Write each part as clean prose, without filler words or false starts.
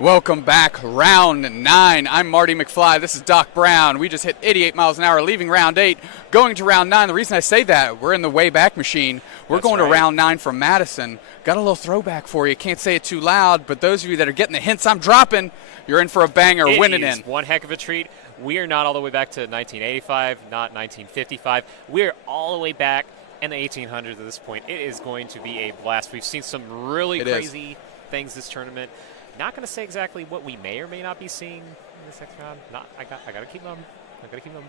Welcome back, round 9. I'm Marty McFly. This is Doc Brown. We just hit 88 miles an hour, leaving round 8, going to round 9. The reason I say that, we're in the way back machine. We're going to round 9 from Madison. Got a little throwback for you. Can't say it too loud, but those of you that are getting the hints I'm dropping, you're in for a banger. Winning in. One heck of a treat. We are not all the way back to 1985, not 1955. We're all the way back in the 1800s at this point. It is going to be a blast. We've seen some really crazy things this tournament. Not going to say exactly what we may or may not be seeing in this next round. I got to keep them.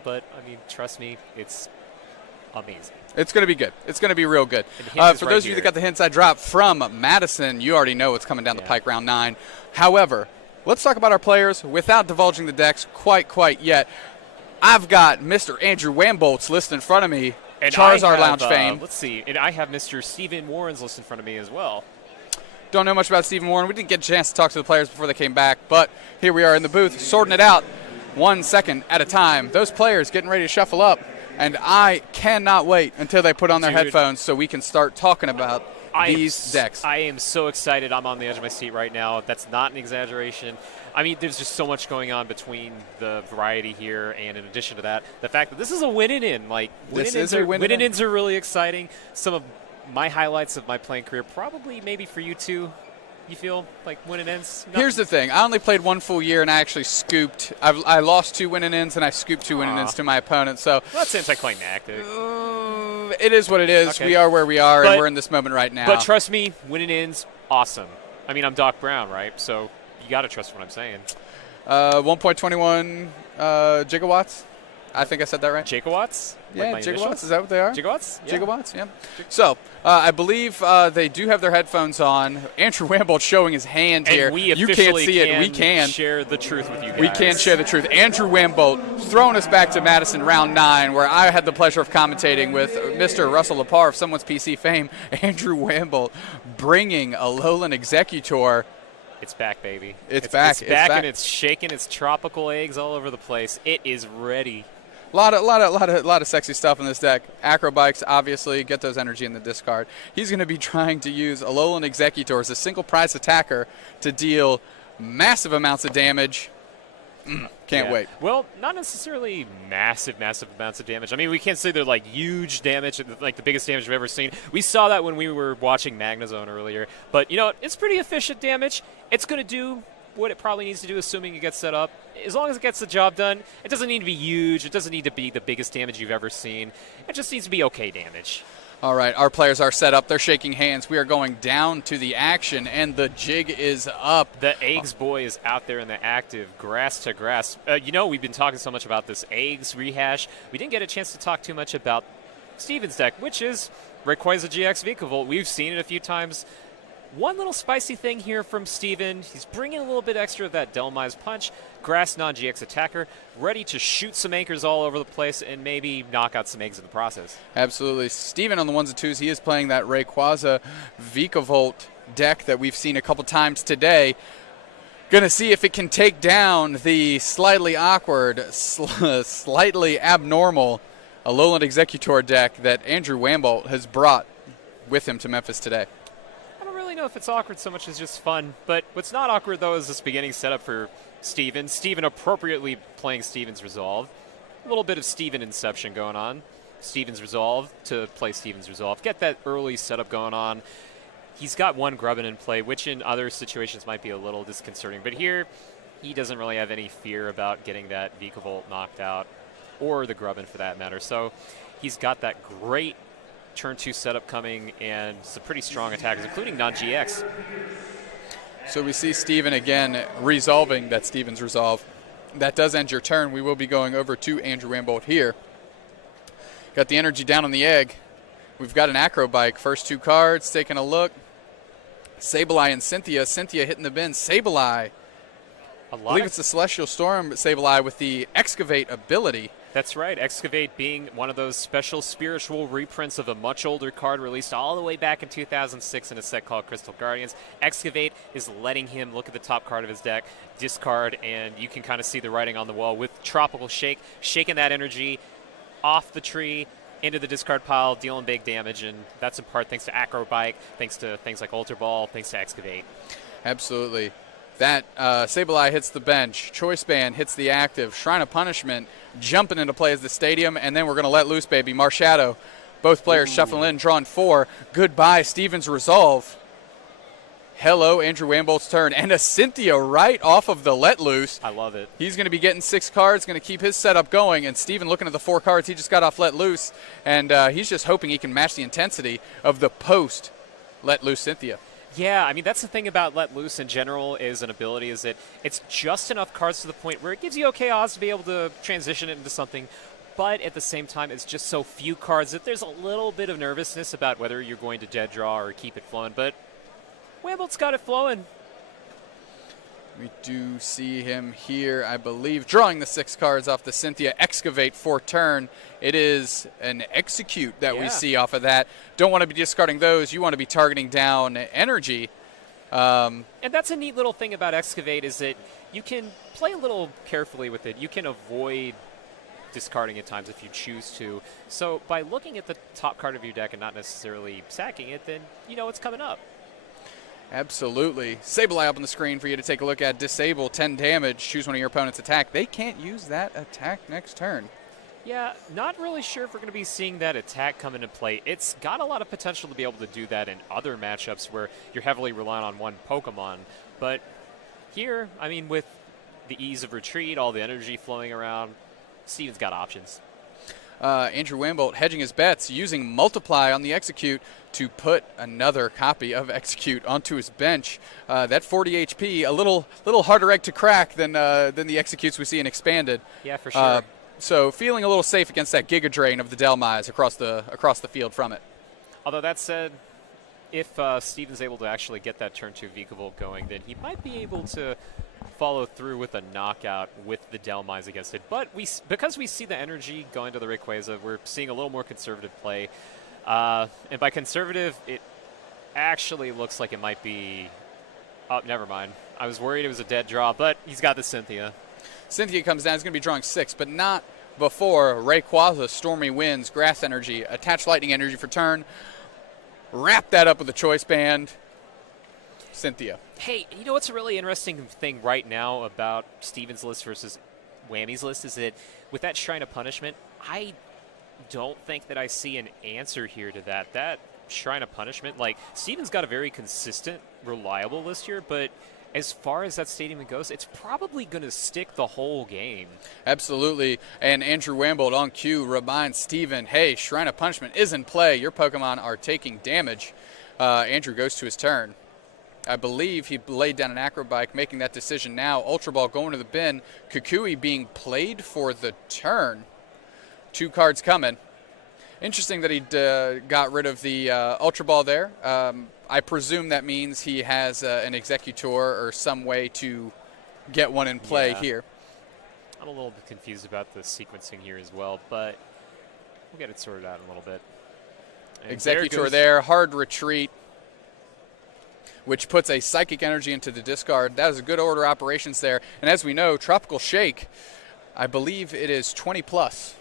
But I mean, trust me, it's amazing. It's going to be good. It's going to be real good. For those of you that got the hints I dropped from Madison, you already know what's coming down the pike round 9. However, let's talk about our players without divulging the decks quite yet. I've got Mr. Andrew Wamboldt's list in front of me. And Charizard Lounge fame. Let's see. And I have Mr. Stephen Warren's list in front of me as well. Don't know much about Stephen Warren. We didn't get a chance to talk to the players before they came back, but here we are in the booth sorting it out 1 second at a time. Those players getting ready to shuffle up, and I cannot wait until they put on their headphones so we can start talking about these decks. I am so excited. I'm on the edge of my seat right now. That's not an exaggeration. I mean, there's just so much going on between the variety here, and in addition to that, the fact that this is a win-in. Like, win-in-ins are really exciting. Some of my highlights of my playing career, probably maybe for you too. You feel like win-in-ins? Here's the thing. I only played 1 full year, and I actually scooped. I lost 2 win-in-ins, and I scooped 2 win-in-ins to my opponent. So that's anticlimactic. It is what it is. Okay. We are where we are, and we're in this moment right now. But trust me, win-in-ins, awesome. I mean, I'm Doc Brown, right? So you got to trust what I'm saying. 1.21 gigawatts. I think I said that right. Gigawatts? Yeah, like gigawatts. Is that what they are? Gigawatts? Yeah. Gigawatts, yeah. So, I believe they do have their headphones on. Andrew Wamboldt showing his hand here. You can't see it. We can share the truth with you guys. We can share the truth. Andrew Wamboldt throwing us back to Madison round 9, where I had the pleasure of commentating with Mr. Russell Lepar of Someone's PC fame. Andrew Wamboldt bringing a Alolan Executor. It's back, baby. It's back, and it's shaking its tropical eggs all over the place. It is ready. A lot of sexy stuff in this deck. Acrobikes, obviously, get those energy in the discard. He's going to be trying to use Alolan Executor as a single prize attacker to deal massive amounts of damage. Can't wait. Well, not necessarily massive amounts of damage. I mean, we can't say they're like huge damage, like the biggest damage we've ever seen. We saw that when we were watching Magnezone earlier. But, you know, it's pretty efficient damage. It's going to do what it probably needs to do, assuming it gets set up. As long as it gets the job done, it doesn't need to be huge. It doesn't need to be the biggest damage you've ever seen. It just needs to be okay damage. All right, our players are set up. They're shaking hands. We are going down to the action, and the jig is up. The Eggs boy is out there in the active, grass to grass. You know, we've been talking so much about this Eggs rehash. We didn't get a chance to talk too much about Steven's deck, which is Rayquaza GX Vikavolt. We've seen it a few times. One little spicy thing here from Steven. He's bringing a little bit extra of that Delmize punch. Grass non-GX attacker, ready to shoot some anchors all over the place and maybe knock out some eggs in the process. Absolutely. Steven on the 1s and 2s, he is playing that Rayquaza Vikavolt deck that we've seen a couple times today. Going to see if it can take down the slightly awkward, slightly abnormal Alolan Executor deck that Andrew Wamboldt has brought with him to Memphis today. I don't know if it's awkward so much as just fun, but what's not awkward though is this beginning setup for Steven. Steven appropriately playing Steven's Resolve. A little bit of Steven inception going on. Steven's Resolve to play Steven's Resolve. Get that early setup going on. He's got one Grubbin in play, which in other situations might be a little disconcerting, but here he doesn't really have any fear about getting that Vikavolt knocked out, or the Grubbin for that matter. So he's got that great turn 2 setup coming and some pretty strong attackers, including non-GX. So we see Steven again resolving that Steven's Resolve. That does end your turn. We will be going over to Andrew Wamboldt here. Got the energy down on the egg. We've got an Acrobike. First 2 cards, taking a look. Sableye and Cynthia. Cynthia hitting the bin. Sableye. I believe it's the Celestial Storm Sableye with the Excavate ability. That's right. Excavate being one of those special spiritual reprints of a much older card released all the way back in 2006 in a set called Crystal Guardians. Excavate is letting him look at the top card of his deck, discard, and you can kind of see the writing on the wall with Tropical Shake, shaking that energy off the tree into the discard pile, dealing big damage, and that's in part thanks to Acrobike, thanks to things like Ultra Ball, thanks to Excavate. Absolutely. That Sableye hits the bench. Choice Band hits the active. Shrine of Punishment jumping into play as the stadium, and then we're going to let loose, baby. Marshadow. Both players shuffling in, drawing 4. Goodbye, Steven's Resolve. Hello, Andrew Wamboldt's turn. And a Cynthia right off of the let loose. I love it. He's going to be getting 6 cards, going to keep his setup going. And Steven looking at the 4 cards he just got off let loose. And he's just hoping he can match the intensity of the post let loose Cynthia. Yeah, I mean, that's the thing about Let Loose in general is an ability is that it's just enough cards to the point where it gives you okay odds to be able to transition it into something. But at the same time, it's just so few cards that there's a little bit of nervousness about whether you're going to dead draw or keep it flowing. But Wamboldt's got it flowing. We do see him here, I believe, drawing the 6 cards off the Cynthia. Excavate for turn. It is an Execute that we see off of that. Don't want to be discarding those. You want to be targeting down energy. And that's a neat little thing about Excavate is that you can play a little carefully with it. You can avoid discarding at times if you choose to. So by looking at the top card of your deck and not necessarily sacking it, then you know it's coming up. Absolutely. Sableye up on the screen for you to take a look at. Disable, 10 damage. Choose one of your opponent's attack. They can't use that attack next turn. Yeah, not really sure if we're going to be seeing that attack come into play. It's got a lot of potential to be able to do that in other matchups where you're heavily relying on one Pokemon. But here, I mean, with the ease of retreat, all the energy flowing around, Steven's got options. Andrew Wamboldt hedging his bets, using Multiply on the Execute to put another copy of Execute onto his bench. That 40 HP, a little harder egg to crack than the Executes we see in Expanded. Yeah, for sure. So feeling a little safe against that Giga Drain of the Delmise across the field from it. Although that said, if Steven's able to actually get that turn 2 Vikavolt going, then he might be able to follow through with a knockout with the Delmise against it. But because we see the energy going to the Rayquaza, we're seeing a little more conservative play. And by conservative, it actually looks like it might be... Oh, never mind. I was worried it was a dead draw, but he's got the Cynthia. Cynthia comes down. He's going to be drawing 6, but not before Rayquaza, Stormy Winds, Grass Energy, Attach Lightning Energy for turn. Wrap that up with a Choice Band. Cynthia. Hey, you know what's a really interesting thing right now about Steven's list versus Whammy's list is that with that Shrine of Punishment, I don't think that I see an answer here to that. That Shrine of Punishment, like, Steven's got a very consistent, reliable list here, but as far as that stadium goes, it's probably going to stick the whole game. Absolutely. And Andrew Wamboldt on cue reminds Steven, hey, Shrine of Punishment is in play. Your Pokemon are taking damage. Andrew goes to his turn. I believe he laid down an Acrobike, making that decision now. Ultra Ball going to the bin. Kukui being played for the turn. 2 cards coming. Interesting that he got rid of the Ultra Ball there. I presume that means he has an Executor or some way to get one in play here. I'm a little bit confused about the sequencing here as well, but we'll get it sorted out in a little bit. And Executor there, hard retreat, which puts a Psychic Energy into the discard. That is a good order of operations there. And as we know, Tropical Shake, I believe it is 20 plus.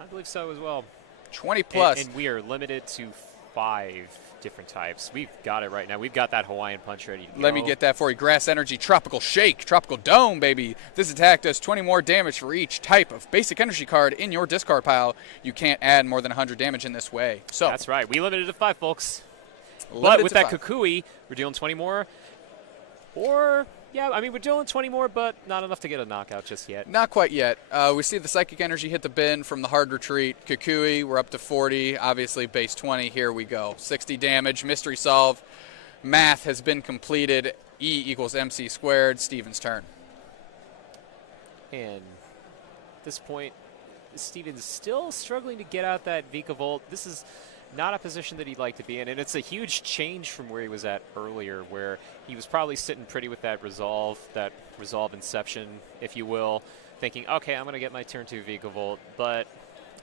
I believe so as well. 20 plus. And we are limited to 5 different types. We've got it right now. We've got that Hawaiian Punch ready to go. Let me get that for you. Grass Energy, Tropical Shake, Tropical Dome, baby. This attack does 20 more damage for each type of basic energy card in your discard pile. You can't add more than 100 damage in this way. So that's right. We limited to 5, folks. But with that Kukui, we're dealing 20 more. Or, yeah, I mean, we're dealing 20 more, but not enough to get a knockout just yet. Not quite yet. We see the Psychic Energy hit the bin from the hard retreat. Kukui, we're up to 40. Obviously, base 20. Here we go. 60 damage. Mystery solve. Math has been completed. E equals MC squared. Steven's turn. And at this point, Steven's still struggling to get out that Vikavolt. This is not a position that he'd like to be in, and it's a huge change from where he was at earlier, where he was probably sitting pretty with that resolve inception, if you will, thinking, okay, I'm going to get my turn 2 Vikavolt. But,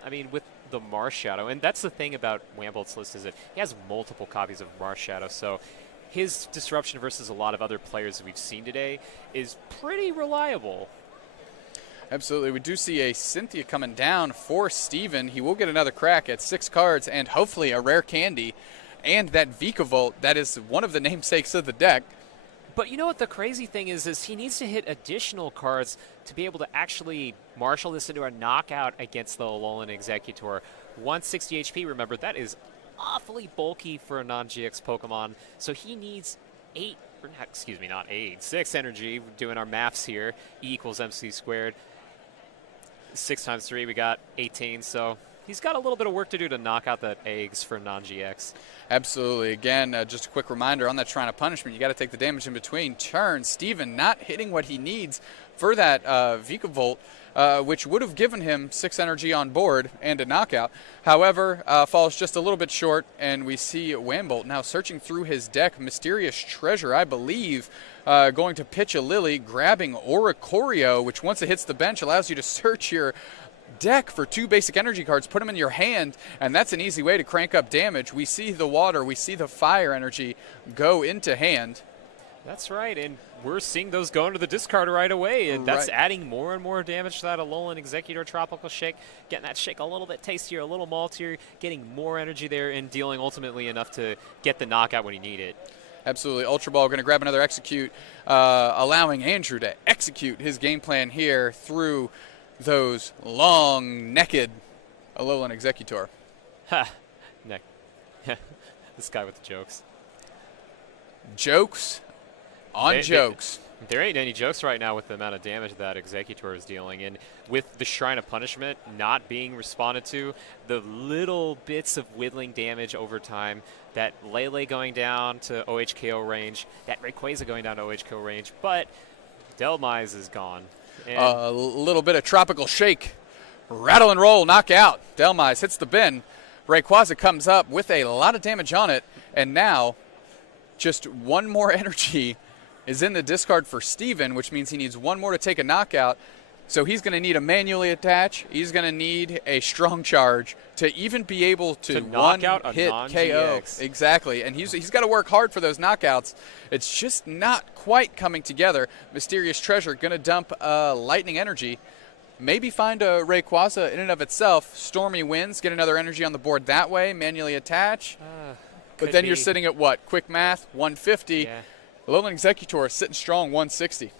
I mean, with the Marshadow, and that's the thing about Wamboldt's list is that he has multiple copies of Marshadow, so his disruption versus a lot of other players that we've seen today is pretty reliable. Absolutely. We do see a Cynthia coming down for Steven. He will get another crack at 6 cards and hopefully a rare candy. And that Vikavolt, that is one of the namesakes of the deck. But you know what the crazy thing is he needs to hit additional cards to be able to actually marshal this into a knockout against the Alolan Executor. 160 HP, remember, that is awfully bulky for a non-GX Pokemon. So he needs 6 energy. We're doing our maths here. E equals MC squared. 6 times 3, we got 18. So he's got a little bit of work to do to knock out that eggs for non-GX. Absolutely. Again, just a quick reminder on that Shrine of Punishment, you got to take the damage in between turns. Steven not hitting what he needs for that Vikavolt, which would have given him 6 energy on board and a knockout. However, falls just a little bit short, and we see Wamboldt now searching through his deck. Mysterious Treasure, I believe, going to pitch a Lily, grabbing Oricorio, which once it hits the bench allows you to search your deck for 2 basic energy cards, put them in your hand, and that's an easy way to crank up damage. We see the water, we see the fire energy go into hand. That's right, and we're seeing those go into the discard right away, and that's Right. adding more and more damage to that Alolan Executor Tropical Shake, getting that shake a little bit tastier, a little maltier, getting more energy there, and dealing ultimately enough to get the knockout when you need it. Absolutely. Ultra Ball going to grab another Execute, allowing Andrew to execute his game plan here through those long-necked Alolan Executor. Ha! Neck. This guy with the jokes. Jokes on jokes. There ain't any jokes right now with the amount of damage that Executor is dealing, and with the Shrine of Punishment not being responded to, the little bits of whittling damage over time, that Lele going down to OHKO range, that Rayquaza going down to OHKO range, but Delmise is gone. And A little bit of Tropical Shake. Rattle and roll, knockout. Delmise hits the bin. Rayquaza comes up with a lot of damage on it, and now just 1 more energy is in the discard for Steven, which means he needs 1 more to take a knockout. So he's going to need a manually attach. He's going to need a strong charge to even be able to knock out a hit KO. non-GX. Exactly, and he's got to work hard for those knockouts. It's just not quite coming together. Mysterious Treasure going to dump lightning energy. Maybe find a Rayquaza in and of itself. Stormy wins, get another energy on the board that way, manually attach. But then you're sitting at what? Quick math, 150. Yeah. Alolan Executor is sitting strong, 160.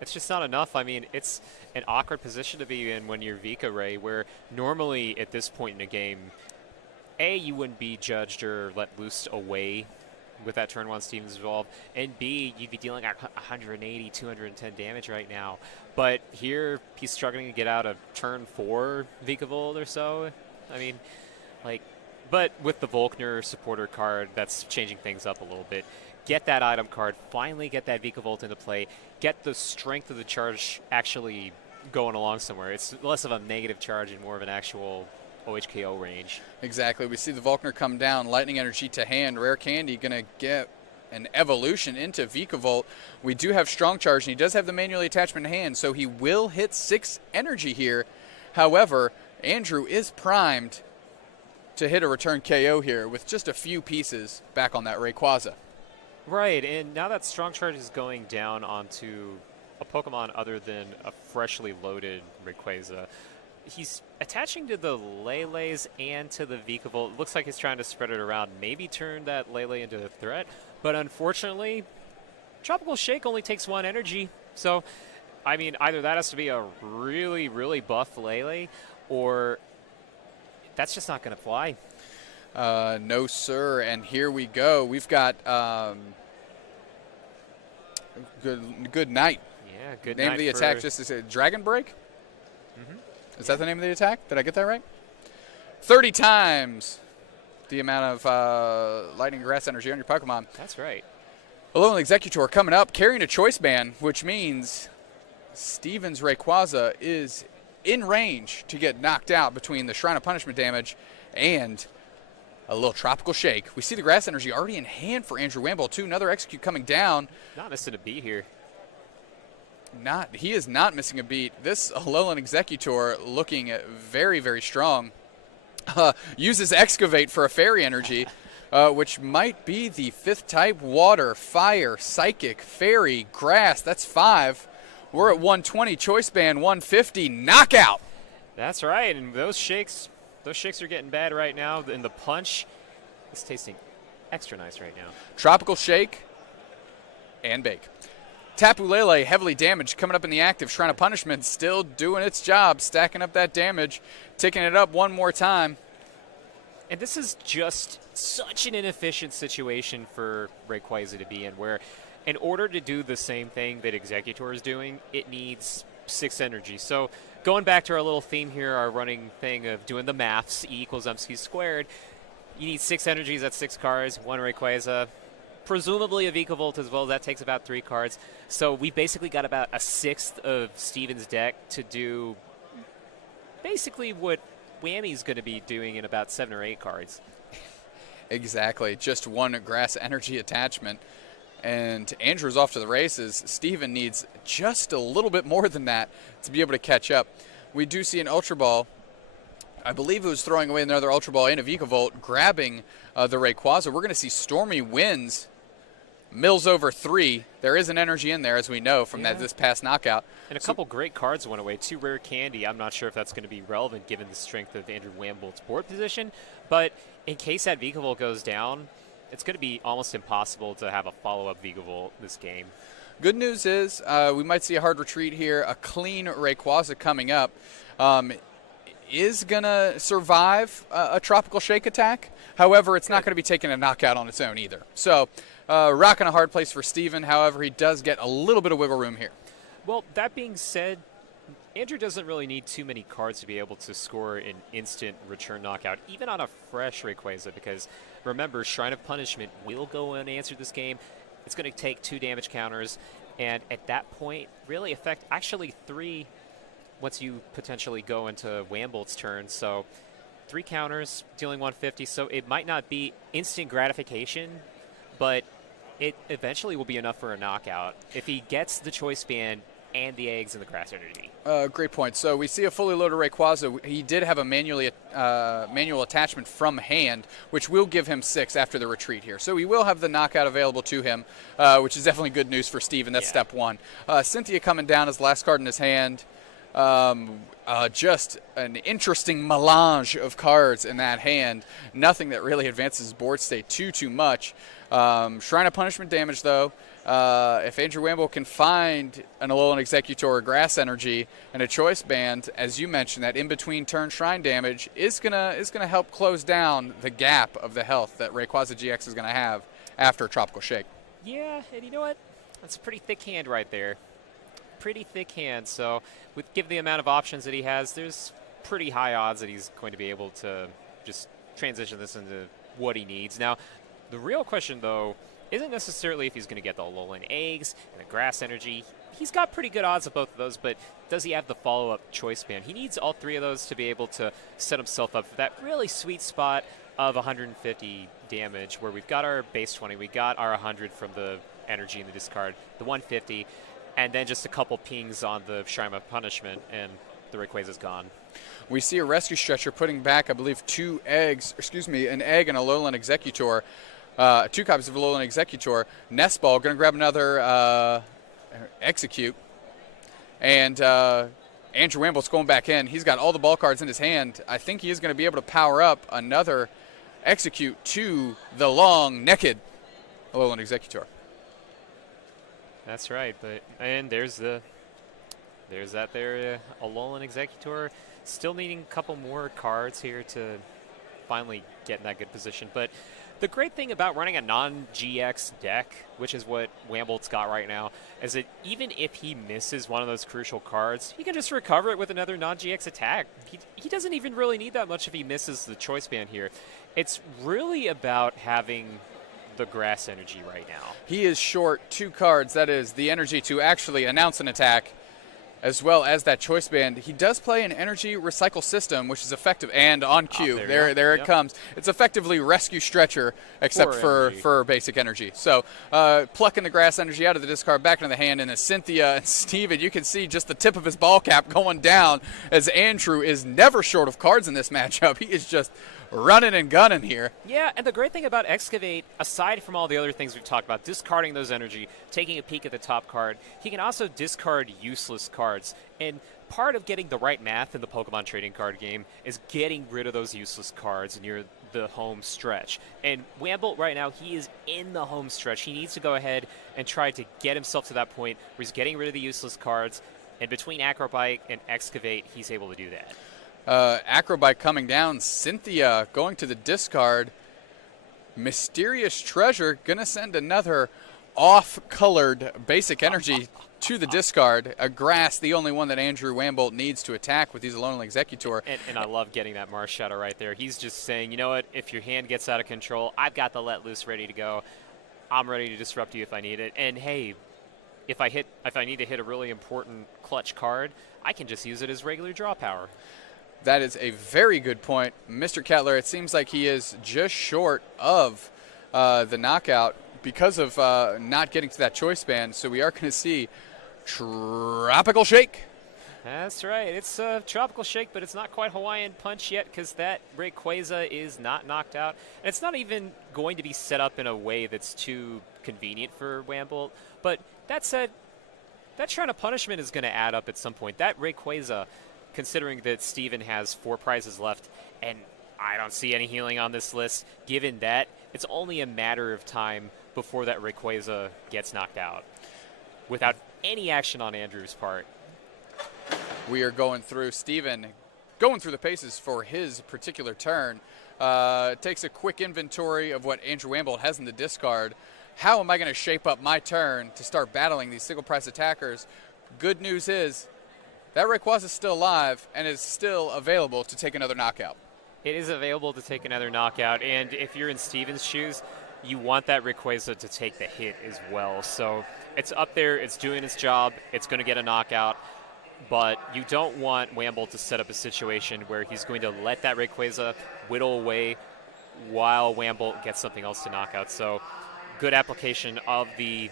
It's just not enough. I mean, it's an awkward position to be in when you're Vika Ray, where normally at this point in a game, A, you wouldn't be judged or let loose away with that turn 1 Steven's Resolve, and B, you'd be dealing 180, 210 damage right now. But here, he's struggling to get out of turn 4 Vikavolt or so. I mean, like, but with the Volkner supporter card, that's changing things up a little bit. Get that item card, finally get that Vikavolt into play, get the strength of the charge actually going along somewhere. It's less of a negative charge and more of an actual OHKO range. Exactly. We see the Volkner come down, lightning energy to hand. Rare Candy going to get an evolution into Vikavolt. We do have strong charge, and he does have the manually attachment in hand, so he will hit 6 energy here. However, Andrew is primed to hit a return KO here with just a few pieces back on that Rayquaza. Right, and now that strong charge is going down onto a Pokemon other than a freshly loaded Rayquaza, he's attaching to the Lele's and to the Vikavolt. It looks like he's trying to spread it around, maybe turn that Lele into a threat, but unfortunately, Tropical Shake only takes 1 energy. So, I mean, either that has to be a really, really buff Lele, or that's just not going to fly. No, sir. And here we go. We've got good night. Yeah, good name night of the attack. Just is it Dragon Break? Is that the name of the attack? Did I get that right? 30 times the amount of lightning grass energy on your Pokemon. That's right. Alolan Executor coming up, carrying a Choice Band, which means Steven's Rayquaza is in range to get knocked out between the Shrine of Punishment damage and a little Tropical Shake. We see the grass energy already in hand for Andrew Wamboldt, too. Another Execute coming down. Not missing a beat here. He is not missing a beat. This Alolan Executor looking very, very strong. Uses Excavate for a fairy energy, which might be the 5th type: water, fire, psychic, fairy, grass. That's 5. We're at 120, Choice Band 150, knockout. That's right, and those shakes are getting bad right now, and the punch is tasting extra nice right now. Tropical Shake and bake. Tapu Lele, heavily damaged, coming up in the active. Shrine of Punishment still doing its job, stacking up that damage, ticking it up one more time. And this is just such an inefficient situation for Rayquaza to be in, where in order to do the same thing that Exeggutor is doing, it needs 6 energy. So going back to our little theme here, our running thing of doing the maths, E equals MC squared, you need 6 energies, that's 6 cards, 1 Rayquaza, presumably a Vikavolt as well. That takes about 3 cards. So we basically got about a sixth of Steven's deck to do basically what Whammy's going to be doing in about 7 or 8 cards. Exactly. Just 1 grass energy attachment. And Andrew's off to the races. Steven needs just a little bit more than that to be able to catch up. We do see an Ultra Ball. I believe it was throwing away another Ultra Ball and a Vikavolt, grabbing the Rayquaza. We're going to see Stormy Winds mills over 3. There is an energy in there, as we know from this past knockout. And a couple great cards went away. 2 Rare Candy. I'm not sure if that's going to be relevant given the strength of Andrew Wamboldt's board position. But in case that Vikavolt goes down, it's going to be almost impossible to have a follow-up Vikavolt this game. Good news is we might see a hard retreat here. A clean Rayquaza coming up. Is going to survive a Tropical Shake attack. However, it's not going to be taking a knockout on its own either. So, rocking a hard place for Steven. However, he does get a little bit of wiggle room here. Well, that being said, Andrew doesn't really need too many cards to be able to score an instant return knockout, even on a fresh Rayquaza, because remember, Shrine of Punishment will go unanswered this game. It's going to take 2 damage counters, and at that point, really affect actually 3 once you potentially go into Wamboldt's turn. So 3 counters, dealing 150, so it might not be instant gratification, but it eventually will be enough for a knockout if he gets the Choice Band and the eggs and the grass energy. Great point. So we see a fully loaded Rayquaza. He did have a manual attachment from hand, which will give him 6 after the retreat here. So he will have the knockout available to him, which is definitely good news for Steven. That's step 1. Cynthia coming down as the last card in his hand. Just an interesting melange of cards in that hand. Nothing that really advances his board state too much. Shrine of Punishment damage, though. If Andrew Wamboldt can find an Alolan Exeggutor, a Grass Energy, and a Choice Band, as you mentioned, that in-between turn Shrine damage is gonna help close down the gap of the health that Rayquaza GX is gonna have after a Tropical Shake. Yeah, and you know what? That's a pretty thick hand right there. Pretty thick hand, so given the amount of options that he has, there's pretty high odds that he's going to be able to just transition this into what he needs. Now, the real question, though, isn't necessarily if he's going to get the Alolan Eggs and the Grass Energy. He's got pretty good odds of both of those, but does he have the follow-up Choice Band? He needs all 3 of those to be able to set himself up for that really sweet spot of 150 damage, where we've got our base 20, we got our 100 from the energy in the discard, the 150, and then just a couple pings on the Shrine of Punishment, and the Rayquaza's gone. We see a Rescue Stretcher putting back, I believe, an egg and a Alolan Exeggutor. 2 copies of Alolan Exeggutor. Nest Ball going to grab another Execute. And Andrew Wamboldt's going back in. He's got all the ball cards in his hand. I think he is going to be able to power up another Execute to the long-necked Alolan Exeggutor. That's right, and there's that Alolan Exeggutor. Still needing a couple more cards here to finally get in that good position. But the great thing about running a non-GX deck, which is what Wamboldt's got right now, is that even if he misses one of those crucial cards, he can just recover it with another non-GX attack. He doesn't even really need that much if he misses the Choice Band here. It's really about having the Grass Energy right now. He is short 2 cards, that is the energy to actually announce an attack, as well as that Choice Band. He does play an energy recycle system, which is effective, and on cue, there it comes. It's effectively Rescue Stretcher, except for basic energy. So plucking the Grass Energy out of the discard, back into the hand, and then Cynthia and Steven, you can see just the tip of his ball cap going down, as Andrew is never short of cards in this matchup. He is just running and gunning here. Yeah, and the great thing about Excavate, aside from all the other things we've talked about, discarding those energy, taking a peek at the top card, he can also discard useless cards. And part of getting the right math in the Pokemon trading card game is getting rid of those useless cards, and you're the home stretch. And Wamboldt right now, he is in the home stretch. He needs to go ahead and try to get himself to that point where he's getting rid of the useless cards. And between Acrobike and Excavate, he's able to do that. Acrobike coming down. Cynthia going to the discard. Mysterious Treasure going to send another off-colored basic energy to the discard. A grass, the only one that Andrew Wamboldt needs to attack with his Alolan Executor. And I love getting that Mars Shadow right there. He's just saying, you know what, if your hand gets out of control, I've got the Let Loose ready to go. I'm ready to disrupt you if I need it. And hey, if I need to hit a really important clutch card, I can just use it as regular draw power. That is a very good point. Mr. Kettler, it seems like he is just short of the knockout because of not getting to that choice band. So we are going to see Tropical Shake. That's right. It's a Tropical Shake, but it's not quite Hawaiian Punch yet because that Rayquaza is not knocked out. And it's not even going to be set up in a way that's too convenient for Wamboldt. But that said, that Shrine of Punishment is going to add up at some point. That Rayquaza, considering that Steven has 4 prizes left, and I don't see any healing on this list, given that it's only a matter of time before that Rayquaza gets knocked out without any action on Andrew's part. We are going through Steven, going through the paces for his particular turn. Takes a quick inventory of what Andrew Wamboldt has in the discard. How am I going to shape up my turn to start battling these single prize attackers? Good news is that Rayquaza is still alive and is still available to take another knockout. It is available to take another knockout, and if you're in Steven's shoes, you want that Rayquaza to take the hit as well. So it's up there, it's doing its job, it's going to get a knockout, but you don't want Wamboldt to set up a situation where he's going to let that Rayquaza whittle away while Wamboldt gets something else to knock out. So good application of the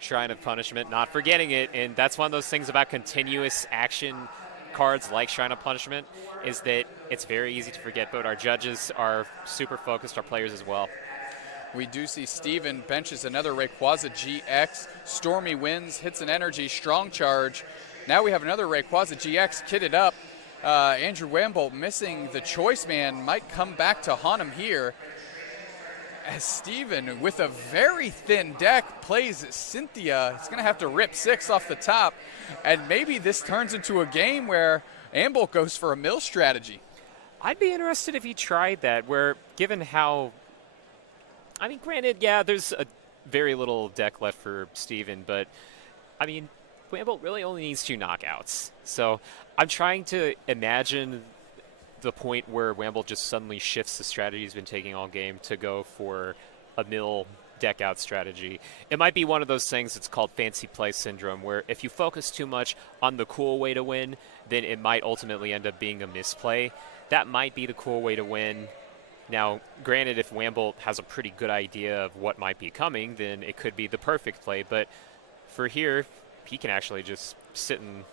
Shrine of Punishment, not forgetting it, and that's one of those things about continuous action cards like Shrine of Punishment, is that it's very easy to forget, but our judges are super focused, our players as well. We do see Steven benches another Rayquaza GX. Stormy Winds hits an energy, strong charge. Now we have another Rayquaza GX kitted up. Andrew Wamboldt missing the choice man might come back to haunt him here. As Steven, with a very thin deck, plays Cynthia. He's going to have to rip 6 off the top. And maybe this turns into a game where Wamboldt goes for a mill strategy. I'd be interested if he tried that, where given how... I mean, granted, yeah, there's a very little deck left for Steven, but, I mean, Wamboldt really only needs 2 knockouts. So I'm trying to imagine the point where Wamboldt just suddenly shifts the strategy he's been taking all game to go for a mill deck out strategy. It might be one of those things that's called fancy play syndrome, where if you focus too much on the cool way to win, then it might ultimately end up being a misplay. That might be the cool way to win. Now, granted, if Wamboldt has a pretty good idea of what might be coming, then it could be the perfect play. But for here, he can actually just sit and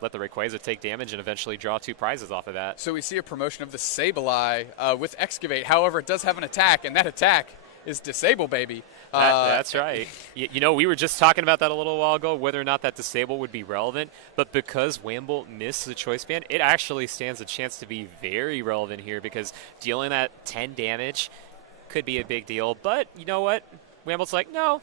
let the Rayquaza take damage and eventually draw 2 prizes off of that. So we see a promotion of the Sableye with Excavate. However, it does have an attack, and that attack is Disable, baby. That's right. You know, we were just talking about that a little while ago, whether or not that Disable would be relevant. But because Wamboldt missed the choice band, it actually stands a chance to be very relevant here, because dealing that 10 damage could be a big deal. But you know what? Wamboldt's like, no,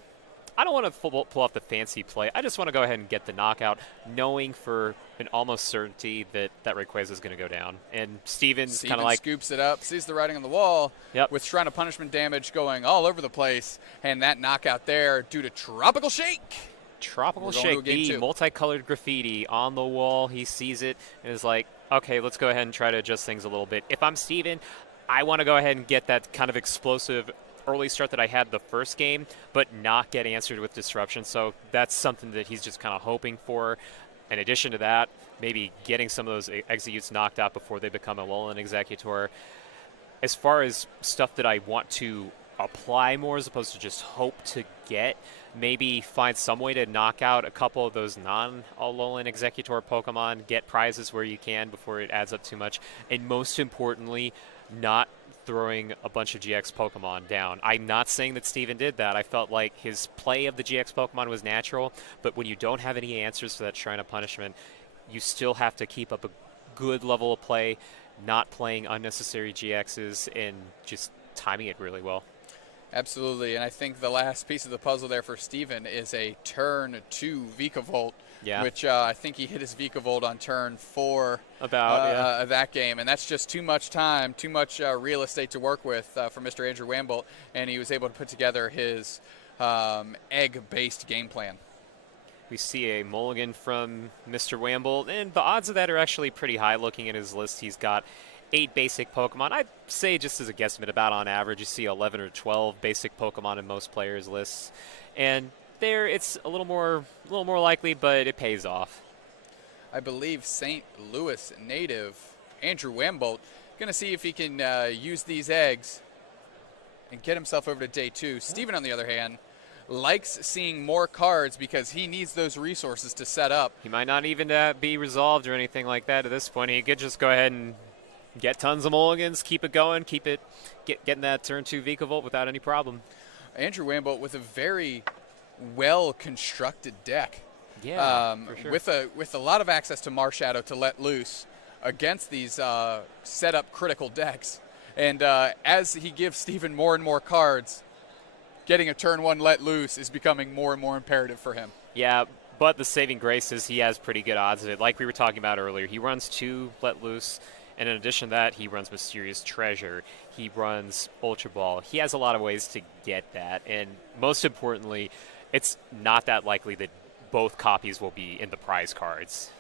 I don't want to pull off the fancy play. I just want to go ahead and get the knockout, knowing for an almost certainty that that Rayquaza is going to go down. And Steven's kind of like... scoops it up, sees the writing on the wall, with Shrine of Punishment damage going all over the place, and that knockout there due to Tropical Shake. Tropical Shake, the multicolored graffiti on the wall. He sees it and is like, okay, let's go ahead and try to adjust things a little bit. If I'm Steven, I want to go ahead and get that kind of explosive early start that I had the first game, but not get answered with disruption. So that's something that he's just kind of hoping for. In addition to that, maybe getting some of those executes knocked out before they become a Alolan Executor. As far as stuff that I want to apply more as opposed to just hope to get, maybe find some way to knock out a couple of those non-Alolan Executor Pokemon, get prizes where you can before it adds up too much, and most importantly, not throwing a bunch of GX Pokemon down. I'm not saying that Steven did that. I felt like his play of the GX Pokemon was natural, but when you don't have any answers for that Shrine of Punishment, you still have to keep up a good level of play. not playing unnecessary GXs, and just timing it really well. Absolutely, and I think the last piece of the puzzle there for Steven is a turn 2 Vikavolt, which I think he hit his Vikavolt on turn 4 of that game, and that's just too much time, too much real estate to work with for Mr. Andrew Wamboldt, and he was able to put together his egg-based game plan. We see a mulligan from Mr. Wamboldt, and the odds of that are actually pretty high looking at his list. He's got 8 basic Pokemon. I'd say, just as a guesstimate, about on average, you see 11 or 12 basic Pokemon in most players' lists. And there, it's a little more likely, but it pays off. I believe St. Louis native Andrew Wamboldt going to see if he can use these eggs and get himself over to day 2. Steven, on the other hand, likes seeing more cards because he needs those resources to set up. He might not even be resolved or anything like that at this point. He could just go ahead and get tons of mulligans, keep it going, getting that turn 2 Vikavolt without any problem. Andrew Wamboldt with a very well-constructed deck. Yeah, for sure. With a lot of access to Marshadow to let loose against these set-up critical decks. And as he gives Steven more and more cards, getting a turn 1 let loose is becoming more and more imperative for him. Yeah, but the saving grace is he has pretty good odds of it. Like we were talking about earlier, he runs 2 let loose, and in addition to that, he runs Mysterious Treasure. He runs Ultra Ball. He has a lot of ways to get that, and most importantly, it's not that likely that both copies will be in the prize cards.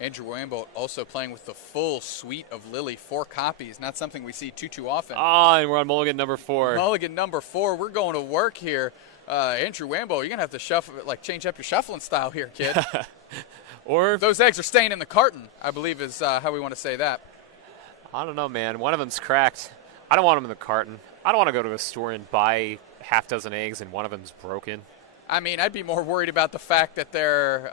Andrew Wamboldt also playing with the full suite of Lily, 4 copies, not something we see too often. And we're on mulligan number 4. Mulligan number 4, we're going to work here. Andrew Wamboldt, you're going to have to change up your shuffling style here, kid. Or those eggs are staying in the carton, I believe is how we want to say that. I don't know, man. One of them's cracked. I don't want them in the carton. I don't want to go to a store and buy half dozen eggs and one of them's broken. I mean, I'd be more worried about the fact that they're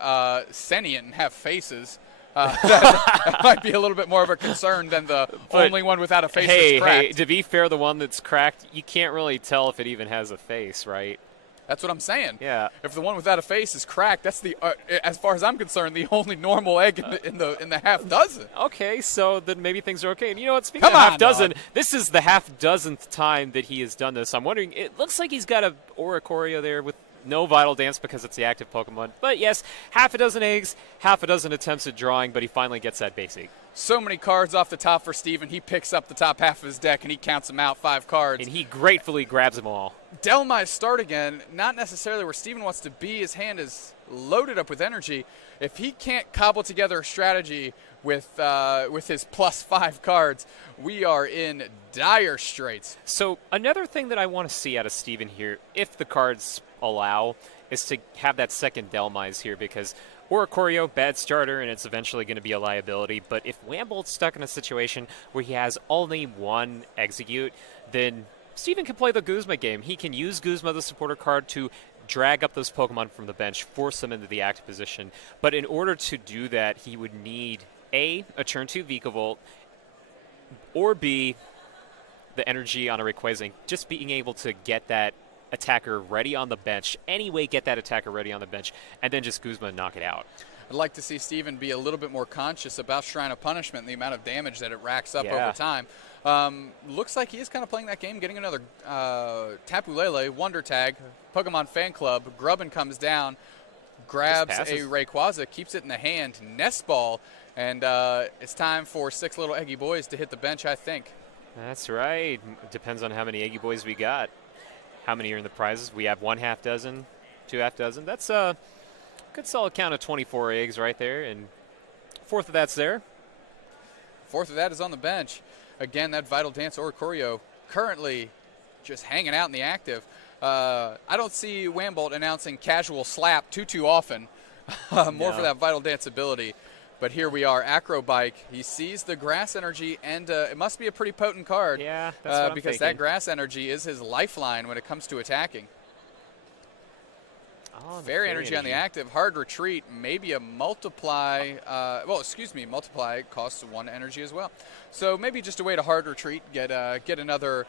sentient and have faces. That might be a little bit more of a concern than the only one without a face that's cracked. Hey, to be fair, the one that's cracked, you can't really tell if it even has a face, right? That's what I'm saying. Yeah. If the one without a face is cracked, that's the, as far as I'm concerned, the only normal egg in the half dozen. Okay, so then maybe things are okay. And you know what? Speaking of half dozen, this is the half-dozenth time that he has done this. I'm wondering, it looks like he's got a Oricorio there with no Vital Dance because it's the active Pokemon. But yes, half a dozen eggs, half a dozen attempts at drawing, but he finally gets that basic. So many cards off the top for Steven. He picks up the top half of his deck and he counts them out, 5 cards. And he gratefully grabs them all. Delmai's start again, not necessarily where Steven wants to be. His hand is loaded up with energy. If he can't cobble together a strategy with his +5 cards, we are in dire straits. So another thing that I want to see out of Steven here, if the cards allow, is to have that second Delmai's here, because Oricorio, bad starter, and it's eventually going to be a liability. But if Wamboldt's stuck in a situation where he has only 1 execute, then Steven can play the Guzma game. He can use Guzma, the supporter card, to drag up those Pokemon from the bench, force them into the active position. But in order to do that, he would need A, a turn 2 Vikavolt, or B, the energy on a Rayquaza, just being able to get that attacker ready on the bench. Anyway, get that attacker ready on the bench, and then just Guzma knock it out. I'd like to see Steven be a little bit more conscious about Shrine of Punishment and the amount of damage that it racks up over time. Looks like he is kind of playing that game, getting another Tapu Lele, Wonder Tag, Pokemon Fan Club. Grubbin comes down, grabs a Rayquaza, keeps it in the hand, Nest Ball, and it's time for 6 little Eggy Boys to hit the bench, I think. That's right. Depends on how many Eggy Boys we got. How many are in the prizes? We have 1 half dozen, 2 half dozen. That's a good solid count of 24 eggs right there, and 4th of that's there. 4th of that is on the bench. Again, that Vital Dance Oricorio currently just hanging out in the active. I don't see Wamboldt announcing casual slap too often, more for that Vital Dance ability. But here we are, Acrobike. He sees the grass energy, and it must be a pretty potent card. Yeah, that's what I'm because thinking. that grass energy is his lifeline when it comes to attacking. Oh, Fairy energy on the active, hard retreat, maybe a multiply. Multiply costs 1 energy as well. So maybe just a way to hard retreat, get another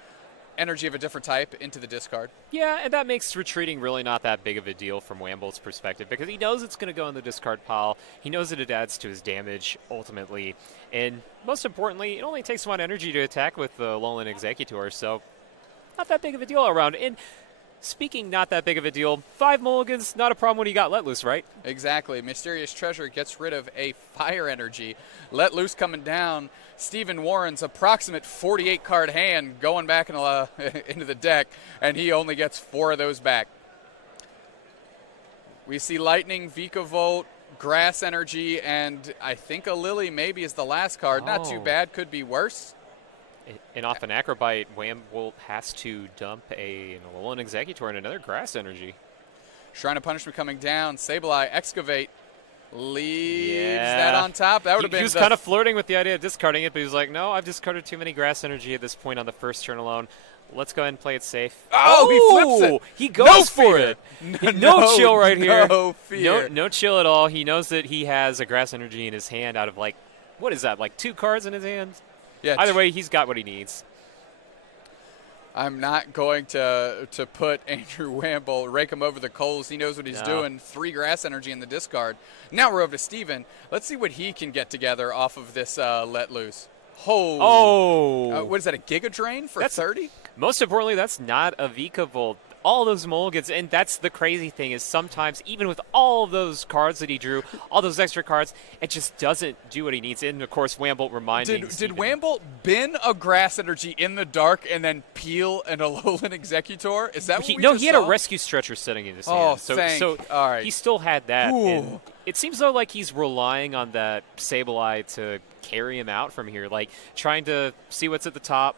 energy of a different type into the discard. Yeah, and that makes retreating really not that big of a deal from Wamboldt's perspective because he knows it's going to go in the discard pile. He knows that it adds to his damage ultimately. And most importantly, it only takes one energy to attack with the Alolan Executor, so not that big of a deal all around. And speaking not that big of a deal, 5 mulligans, not a problem when you got Let Loose, right? Exactly. Mysterious Treasure gets rid of a fire energy. Let Loose coming down. Stephen Warren's approximate 48-card hand going back into the deck, and he only gets 4 of those back. We see Lightning, Vikavolt, Grass Energy, and I think a Lily maybe is the last card. Not too bad. Could be worse. And off an Acrobite, Wamboldt has to dump an Alolan Executor and another Grass Energy. Shrine of Punishment coming down. Sableye, Excavate, leaves that on top. That would have been. He was kind of flirting with the idea of discarding it, but he was like, no, I've discarded too many Grass Energy at this point on the first turn alone. Let's go ahead and play it safe. Oh, he flips it. He goes for it. No chill right here. No fear. No chill at all. He knows that he has a Grass Energy in his hand out of what is that, 2 cards in his hand? Yeah. Either way, he's got what he needs. I'm not going to put Andrew Wamboldt, rake him over the coals. He knows what he's doing. 3 Grass Energy in the discard. Now we're over to Steven. Let's see what he can get together off of this Let Loose. What is that, a Giga Drain for 30? Most importantly, that's not a Vikavolt. All those mulligans, and that's the crazy thing, is sometimes, even with all of those cards that he drew, all those extra cards, it just doesn't do what he needs. And, of course, Wamboldt reminding Did Wamboldt bin a Grass Energy in the dark and then peel an Alolan Executor? Is that what we he had a Rescue Stretcher sitting in his hand. So all right. He still had that. And it seems though like he's relying on that Sableye to carry him out from here, trying to see what's at the top.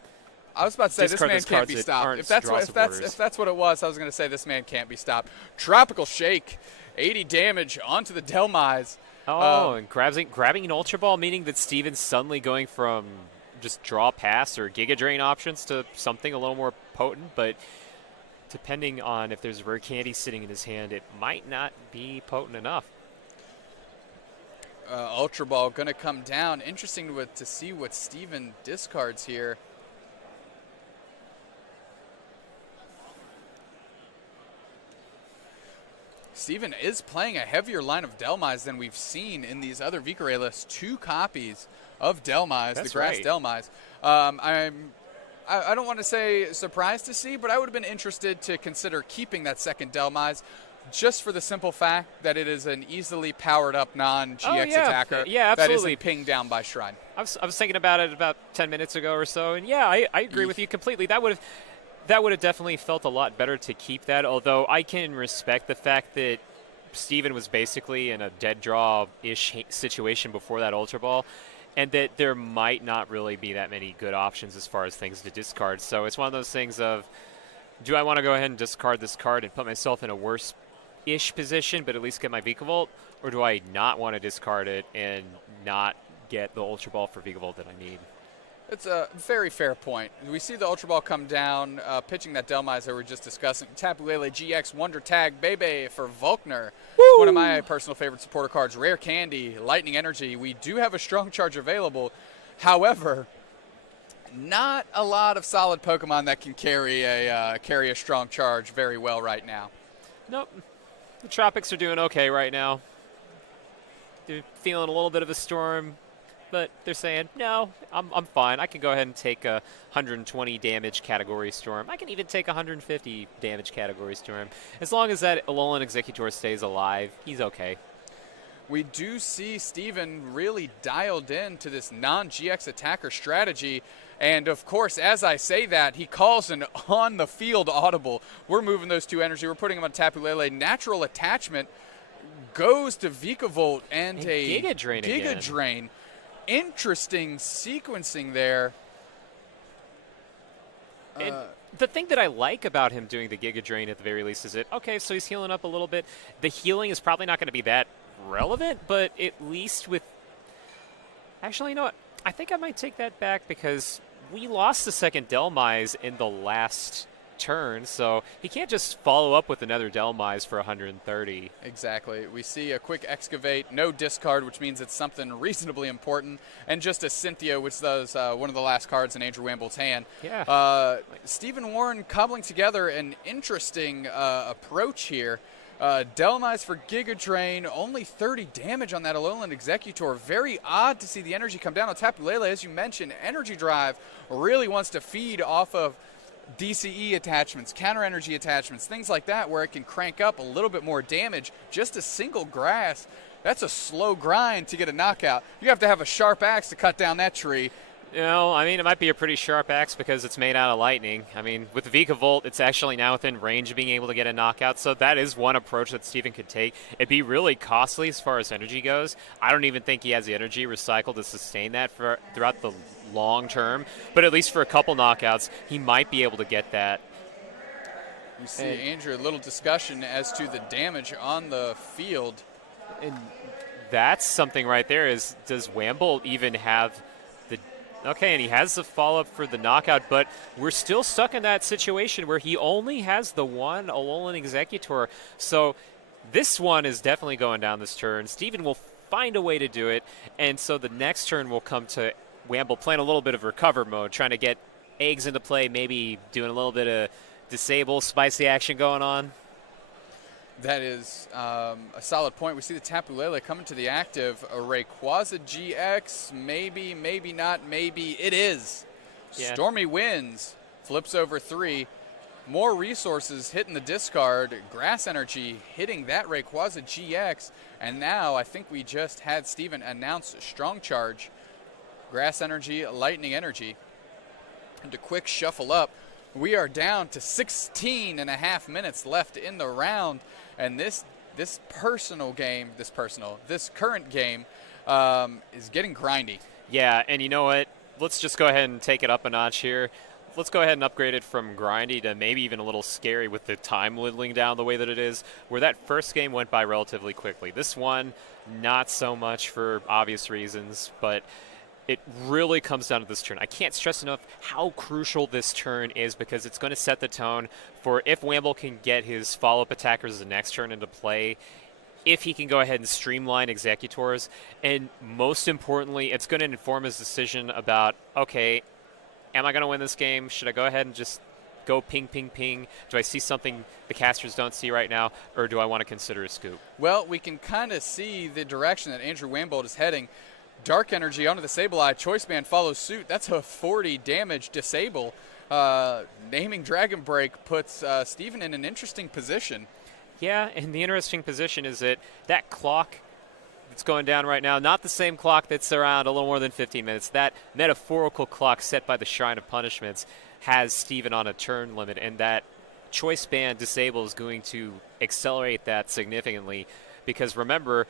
I was about to say, this man can't be stopped. If that's what it was, I was going to say this man can't be stopped. Tropical Shake, 80 damage onto the Delmise. And grabbing an Ultra Ball, meaning that Steven's suddenly going from just draw pass or Giga Drain options to something a little more potent, but depending on if there's rare candy sitting in his hand, it might not be potent enough. Ultra Ball going to come down. Interesting to see what Steven discards here. Steven is playing a heavier line of Delmise than we've seen in these other Vicare lists. 2 copies of Delmise, the Grass Delmise. I don't want to say surprised to see, but I would have been interested to consider keeping that second Delmise just for the simple fact that it is an easily powered up non-GX attacker that isn't pinged down by Shrine. I was thinking about it about 10 minutes ago or so, and I agree with you completely. That would have definitely felt a lot better to keep that, although I can respect the fact that Steven was basically in a dead draw-ish situation before that Ultra Ball, and that there might not really be that many good options as far as things to discard. So it's one of those things of, do I want to go ahead and discard this card and put myself in a worse-ish position, but at least get my Vikavolt, or do I not want to discard it and not get the Ultra Ball for Vikavolt that I need? It's a very fair point. We see the Ultra Ball come down, pitching that Delmise that we were just discussing. Tapu Lele GX Wonder Tag Bebe for Volkner. Woo! One of my personal favorite supporter cards. Rare Candy, Lightning Energy. We do have a strong charge available. However, not a lot of solid Pokemon that can carry a strong charge very well right now. Nope. The Tropics are doing okay right now. They're feeling a little bit of a storm, but they're saying, no, I'm fine. I can go ahead and take a 120 damage category Storm. I can even take a 150 damage category Storm. As long as that Alolan Executor stays alive, he's okay. We do see Steven really dialed in to this non-GX attacker strategy. And, of course, as I say that, he calls an on-the-field audible. We're moving those 2 energy. We're putting them on Tapu Lele. Natural attachment goes to Vikavolt and a Giga Drain. Interesting sequencing there. And the thing that I like about him doing the Giga Drain at the very least is so he's healing up a little bit. The healing is probably not going to be that relevant, but at least with... Actually, you know what? I think I might take that back because we lost the second Delmise in the last turn, so he can't just follow up with another Delmise for 130. Exactly. We see a quick Excavate, no discard, which means it's something reasonably important, and just a Cynthia, which does one of the last cards in Andrew Wamboldt's hand. Yeah. Stephen Warren cobbling together an interesting approach here. Delmise for Giga Drain, only 30 damage on that Alolan Executor. Very odd to see the energy come down on Tapu Lele. As you mentioned, Energy Drive really wants to feed off of DCE attachments, counter energy attachments, things like that, where it can crank up a little bit more damage. Just a single grass, that's a slow grind to get a knockout. You have to have a sharp axe to cut down that tree. You know, I mean, it might be a pretty sharp axe because it's made out of lightning. I mean, with the Vikavolt, it's actually now within range of being able to get a knockout, so that is one approach that Steven could take. It'd be really costly as far as energy goes. I don't even think he has the energy recycled to sustain that throughout the long term, but at least for a couple knockouts, he might be able to get that. You see, Andrew, a little discussion as to the damage on the field. And that's something right there is, does Wamboldt even have the... Okay, and he has the follow-up for the knockout, but we're still stuck in that situation where he only has the one Alolan Executor. So this one is definitely going down this turn. Steven will find a way to do it, and so the next turn will come to Wamboldt playing a little bit of recover mode, trying to get eggs into play, maybe doing a little bit of disable, spicy action going on. That is a solid point. We see the Tapu Lele coming to the active. A Rayquaza GX, maybe, maybe not, maybe. It is. Yeah. Stormy Winds, flips over 3. More resources hitting the discard. Grass Energy hitting that Rayquaza GX. And now I think we just had Steven announce Strong Charge. Grass Energy, Lightning Energy. And to quick shuffle up, we are down to 16 and a half minutes left in the round. And this current game is getting grindy. Yeah, and you know what? Let's just go ahead and take it up a notch here. Let's go ahead and upgrade it from grindy to maybe even a little scary with the time whittling down the way that it is, where that first game went by relatively quickly. This one, not so much for obvious reasons, but it really comes down to this turn. I can't stress enough how crucial this turn is because it's going to set the tone for if Wamboldt can get his follow-up attackers the next turn into play, if he can go ahead and streamline Executors, and most importantly, it's going to inform his decision about, okay, am I going to win this game? Should I go ahead and just go ping, ping, ping? Do I see something the casters don't see right now, or do I want to consider a scoop? Well, we can kind of see the direction that Andrew Wamboldt is heading. Dark Energy onto the Sableye. Choice Band follows suit. That's a 40 damage disable. Naming Dragon Break puts Steven in an interesting position. Yeah, and the interesting position is that clock that's going down right now, not the same clock that's around a little more than 15 minutes. That metaphorical clock set by the Shrine of Punishments has Steven on a turn limit, and that Choice Band disable is going to accelerate that significantly because remember,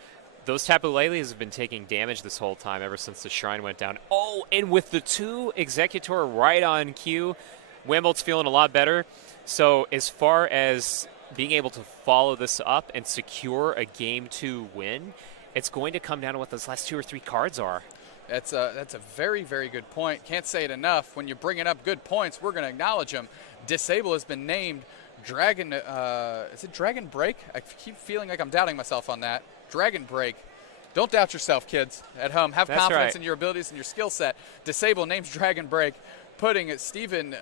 those Tapu Leles have been taking damage this whole time ever since the Shrine went down. Oh, and with the 2 Executor right on cue, Wamboldt's feeling a lot better. So as far as being able to follow this up and secure a Game 2 win, it's going to come down to what those last 2 or 3 cards are. That's a very, very good point. Can't say it enough. When you're bringing up good points, we're going to acknowledge them. Disable has been named Dragon. Is it Dragon Break? I keep feeling like I'm doubting myself on that. Dragon Break. Don't doubt yourself, kids at home. Have confidence in your abilities and your skill set. Disable names Dragon Break, putting Steven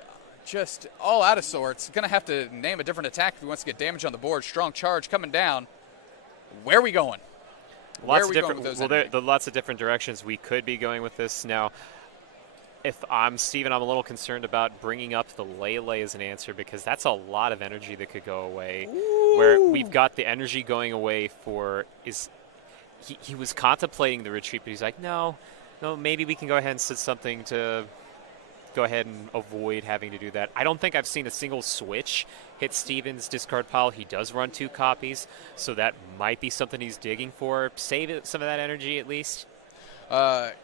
just all out of sorts. Going to have to name a different attack if he wants to get damage on the board. Strong Charge coming down. Where are we going? Lots of different directions we could be going with this. Now, if I'm Steven, I'm a little concerned about bringing up the Lele as an answer because that's a lot of energy that could go away. Ooh. Where we've got the energy going away for is he was contemplating the retreat, but he's like, no, maybe we can go ahead and set something to go ahead and avoid having to do that. I don't think I've seen a single switch hit Steven's discard pile. He does run 2 copies, so that might be something he's digging for. Save some of that energy at least.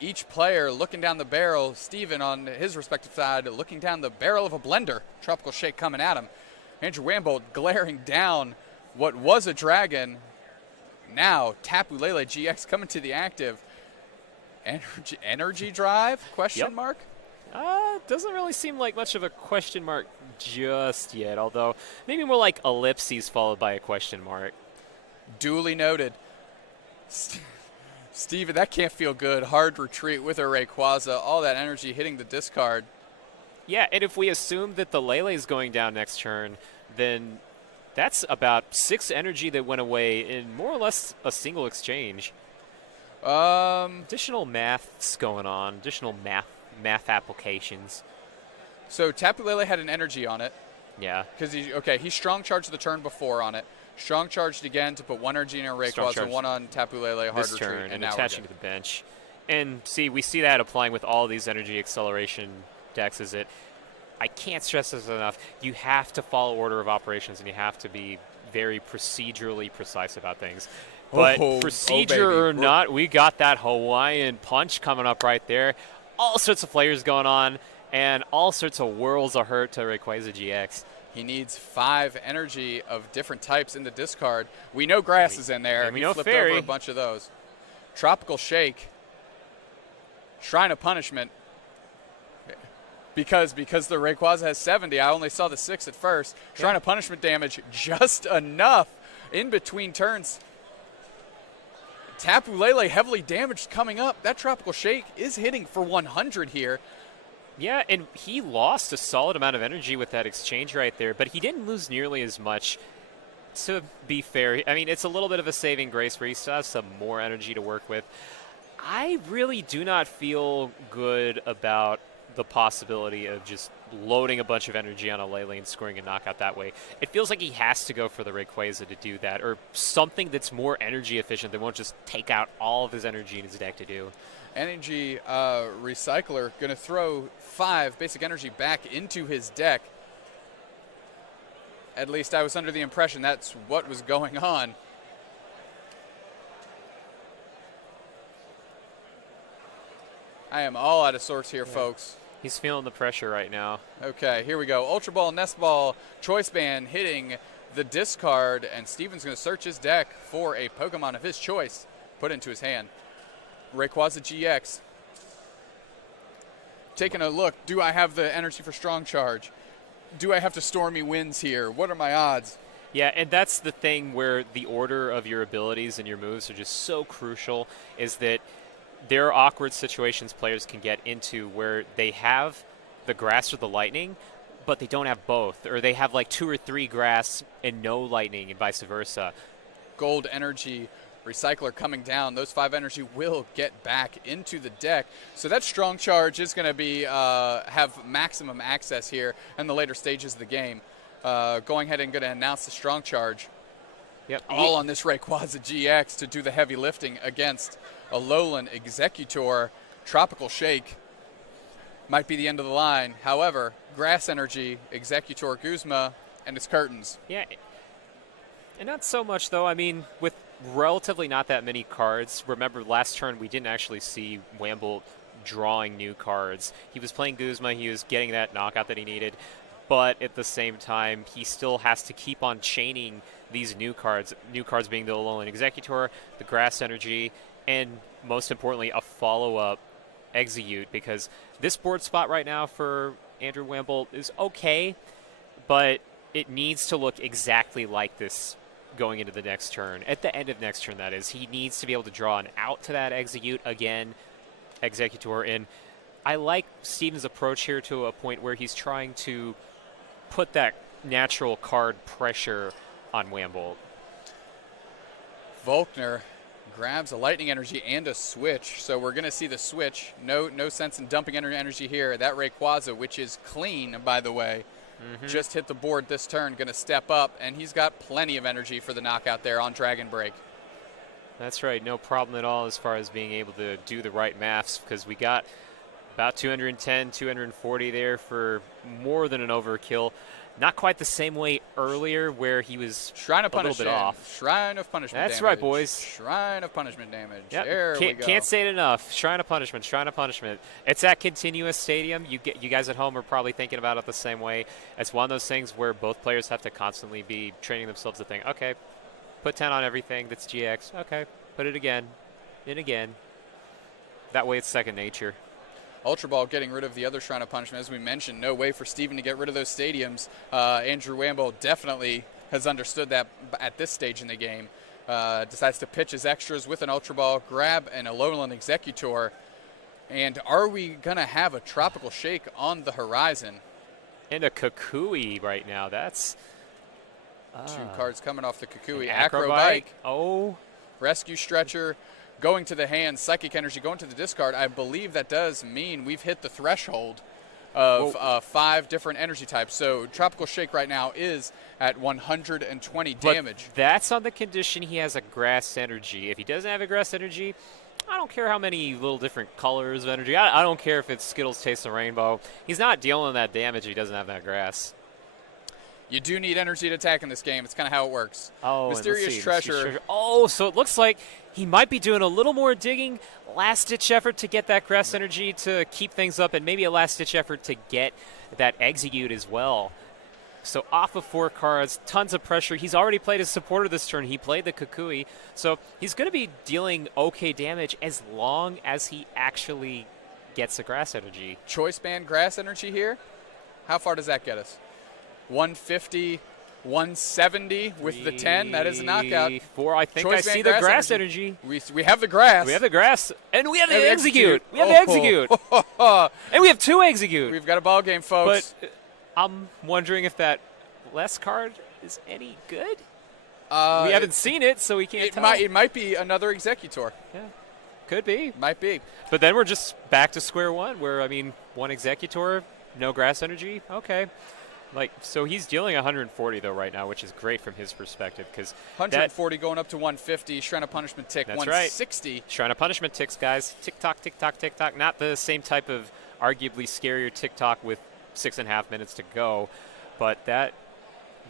Each player looking down the barrel. Steven on his respective side looking down the barrel of a blender. Tropical Shake coming at him. Andrew Wamboldt glaring down what was a dragon. Now Tapu Lele GX coming to the active. Energy Drive? Question mark? Doesn't really seem like much of a question mark just yet, although maybe more like ellipses followed by a question mark. Duly noted. Steven, that can't feel good. Hard retreat with a Rayquaza. All that energy hitting the discard. Yeah, and if we assume that the Lele is going down next turn, then that's about 6 energy that went away in more or less a single exchange. Additional maths going on, additional math applications. So Tapu Lele had an energy on it. Yeah. Because he strong charged the turn before on it. Strong charged again to put 1 energy in a Rayquaza, 1 on Tapu Lele, hard this retreat, turn, and now attaching to the bench. And we see that applying with all these energy acceleration decks. I can't stress this enough. You have to follow order of operations, and you have to be very procedurally precise about things. But procedure or not, we got that Hawaiian punch coming up right there. All sorts of players going on, and all sorts of worlds of hurt to Rayquaza GX. He needs 5 energy of different types in the discard. We know grass is in there. We he know flipped fairy. over a bunch of those. Tropical Shake. Shrine of Punishment. Because the Rayquaza has 70, I only saw the 6 at first. Shrine of Punishment damage just enough in between turns. Tapu Lele heavily damaged coming up. That Tropical Shake is hitting for 100 here. Yeah, and he lost a solid amount of energy with that exchange right there, but he didn't lose nearly as much. To be fair, I mean, it's a little bit of a saving grace where he still has some more energy to work with. I really do not feel good about the possibility of just loading a bunch of energy on a Lele and scoring a knockout that way. It feels like he has to go for the Rayquaza to do that, or something that's more energy efficient that won't just take out all of his energy in his deck to do. Energy Recycler going to throw 5 basic energy back into his deck. At least I was under the impression that's what was going on. I am all out of sorts here, folks. He's feeling the pressure right now. Okay, here we go. Ultra Ball, Nest Ball, Choice Band hitting the discard, and Steven's going to search his deck for a Pokemon of his choice. Put into his hand. Rayquaza GX. Taking a look. Do I have the energy for Strong Charge? Do I have to Stormy Winds here? What are my odds? Yeah, and that's the thing where the order of your abilities and your moves are just so crucial, is that there are awkward situations players can get into where they have the grass or the lightning, but they don't have both. Or they have like 2 or 3 grass and no lightning, and vice versa. Gold Energy Recycler coming down. Those 5 energy will get back into the deck. So that Strong Charge is going to be have maximum access here in the later stages of the game. Going ahead and going to announce the Strong Charge. Yep. All on this Rayquaza GX to do the heavy lifting against Alolan Executor. Tropical Shake might be the end of the line. However, Grass Energy, Executor Guzma, and its curtains. Yeah, and not so much, though. I mean, with relatively not that many cards, remember last turn we didn't actually see Wamboldt drawing new cards. He was playing Guzma, he was getting that knockout that he needed, but at the same time, he still has to keep on chaining these new cards being the Alolan Executor, the Grass Energy, and most importantly, a follow-up Execute, because this board spot right now for Andrew Wamboldt is okay, but it needs to look exactly like this going into the next turn. At the end of next turn, that is. He needs to be able to draw an out to that Execute again, Executor, and I like Steven's approach here to a point where he's trying to put that natural card pressure on Wamboldt. Volkner grabs a Lightning Energy and a Switch, so we're going to see the Switch. No sense in dumping energy here. That Rayquaza, which is clean, by the way, just hit the board this turn, going to step up, and he's got plenty of energy for the knockout there on Dragon Break. That's right, no problem at all as far as being able to do the right maths, because we got about 210, 240 there for more than an overkill. Not quite the same way earlier where he was Shrine of a little bit off. Shrine of Punishment damage. That's right, boys. Shrine of Punishment damage. Yep. There we go. Can't say it enough. Shrine of Punishment, Shrine of Punishment. It's that continuous stadium. You guys at home are probably thinking about it the same way. It's one of those things where both players have to constantly be training themselves to think, okay, put 10 on everything that's GX. Okay, put it again and again. That way it's second nature. Ultra Ball getting rid of the other Shrine of Punishment. As we mentioned, no way for Steven to get rid of those stadiums. Andrew Wamboldt definitely has understood that at this stage in the game. Decides to pitch his extras with an Ultra Ball, grab an Alolan Executor, and are we going to have a Tropical Shake on the horizon? And a Kukui right now. That's 2 cards coming off the Kukui. Acrobike. Oh. Rescue Stretcher, going to the hand. Psychic Energy going to the discard. I believe that does mean we've hit the threshold of 5 different energy types. So Tropical Shake right now is at 120 damage. But that's on the condition he has a Grass Energy. If he doesn't have a Grass Energy, I don't care how many little different colors of energy. I don't care if it's Skittles Taste of Rainbow. He's not dealing that damage if he doesn't have that grass. You do need energy to attack in this game. It's kind of how it works. Oh, Mysterious Treasure. Oh, so it looks like he might be doing a little more digging. Last-ditch effort to get that grass energy to keep things up, and maybe a last-ditch effort to get that Execute as well. So off of 4 cards, tons of pressure. He's already played his supporter this turn. He played the Kukui. So he's going to be dealing okay damage as long as he actually gets a grass energy. Choice Band Grass Energy here. How far does that get us? 150, 170 with the 10. That is a knockout. 4. I think Choice I see Band the grass energy. We have the grass. We have the grass. And we have the Execute. Execute. We have the Execute. And we have 2 Execute. We've got a ball game, folks. But I'm wondering if that less card is any good. We haven't seen it, so we can't tell. It might be another Executor. Yeah, could be. Might be. But then we're just back to square one, where, I mean, 1 Executor, no grass energy. Okay. So he's dealing 140, though, right now, which is great from his perspective. 140 going up to 150. Shrine of Punishment tick, that's 160. Right. Shrine of Punishment ticks, guys. Tick-tock, tick-tock, tick-tock. Not the same type of arguably scarier tick-tock with 6.5 minutes to go. But that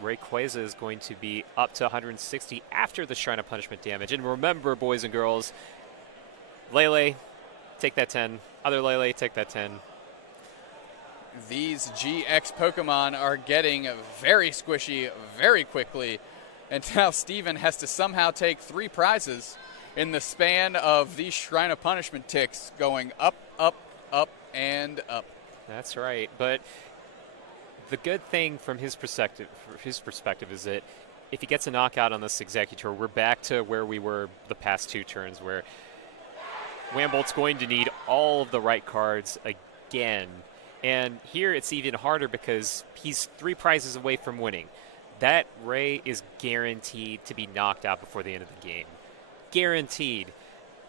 Rayquaza is going to be up to 160 after the Shrine of Punishment damage. And remember, boys and girls, Lele, take that 10. Other Lele, take that 10. These GX Pokemon are getting very squishy very quickly. And now Steven has to somehow take 3 prizes in the span of these Shrine of Punishment ticks going up, up, up, and up. That's right. But the good thing from his perspective is that if he gets a knockout on this Executor, we're back to where we were the past 2 turns, where Wamboldt's going to need all of the right cards again. And here it's even harder because he's 3 prizes away from winning. That Ray is guaranteed to be knocked out before the end of the game. Guaranteed.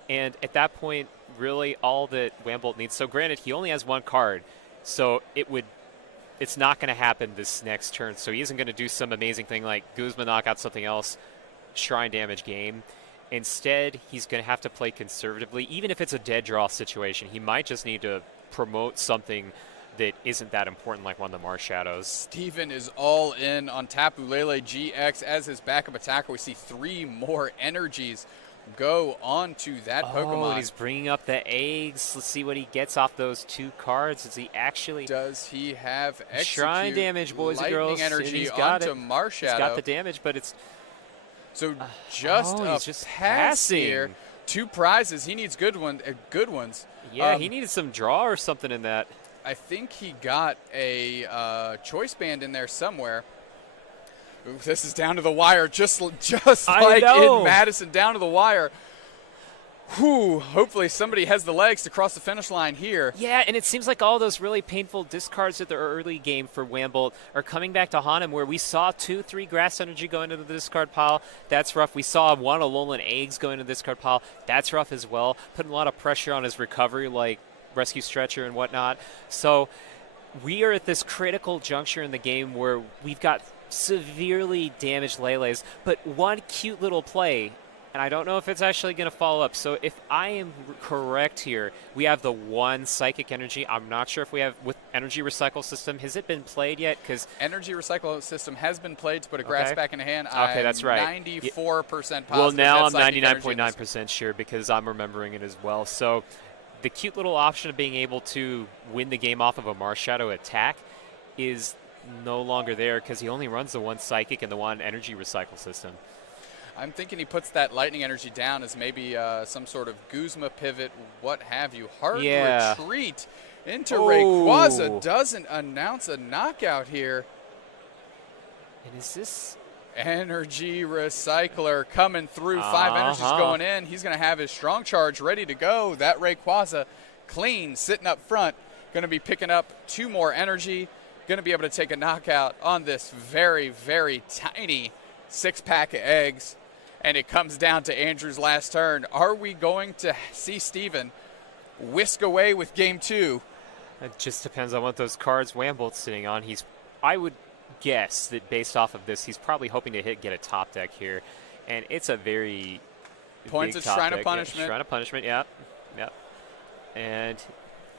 And at that point, really all that Wamboldt needs, so granted, he only has 1 card, so it's not going to happen this next turn. So he isn't going to do some amazing thing like Guzma knock out something else, Shrine damage game. Instead, he's going to have to play conservatively. Even if it's a dead draw situation, he might just need to promote something that isn't that important, like one of the Mars Shadows. Steven is all in on Tapu Lele GX as his backup attacker. We see 3 more energies go on to that Pokemon. And he's bringing up the eggs. Let's see what he gets off those 2 cards. Does he actually... Does he have Execute? Shrine damage, boys and girls. Energy he's got onto Mars Shadow. He's got the damage, but it's... So just he's just passing here. 2 prizes. He needs good ones. Yeah, he needed some draw or something in that. I think he got a choice band in there somewhere. Ooh, this is down to the wire, just like in Madison, down to the wire. Whew, hopefully somebody has the legs to cross the finish line here. Yeah, and it seems like all those really painful discards at the early game for Wamboldt are coming back to haunt him, where we saw 2-3 grass energy go into the discard pile. That's rough. We saw 1 Alolan eggs go into the discard pile. That's rough as well. Putting a lot of pressure on his recovery, like Rescue Stretcher and whatnot. So we are at this critical juncture in the game where we've got severely damaged Lele's, but 1 cute little play, and I don't know if it's actually going to follow up. So if I am correct here, we have the 1 Psychic Energy. I'm not sure if we have with Energy Recycle System. Has it been played yet? Because Energy Recycle System has been played to put a grass back in the hand. Okay, that's right. 94% positive. Well, now I'm 99.9% sure because I'm remembering it as well. So the cute little option of being able to win the game off of a Mars Shadow attack is no longer there because he only runs the 1 Psychic and the 1 Energy Recycle System. I'm thinking he puts that lightning energy down as maybe some sort of Guzma pivot, what have you. Hard retreat into Rayquaza. Doesn't announce a knockout here. And is this... Energy Recycler coming through. 5 energies going in. He's going to have his strong charge ready to go. That Rayquaza clean, sitting up front. Going to be picking up 2 more energy. Going to be able to take a knockout on this very, very tiny 6-pack of eggs. And it comes down to Andrew's last turn. Are we going to see Steven whisk away with game 2? It just depends on what those cards Wamboldt's sitting on. I would guess that based off of this, he's probably hoping to get a top deck here. And it's a very points big of top Shrine deck. of Punishment. Yeah, Shrine of Punishment, yep. And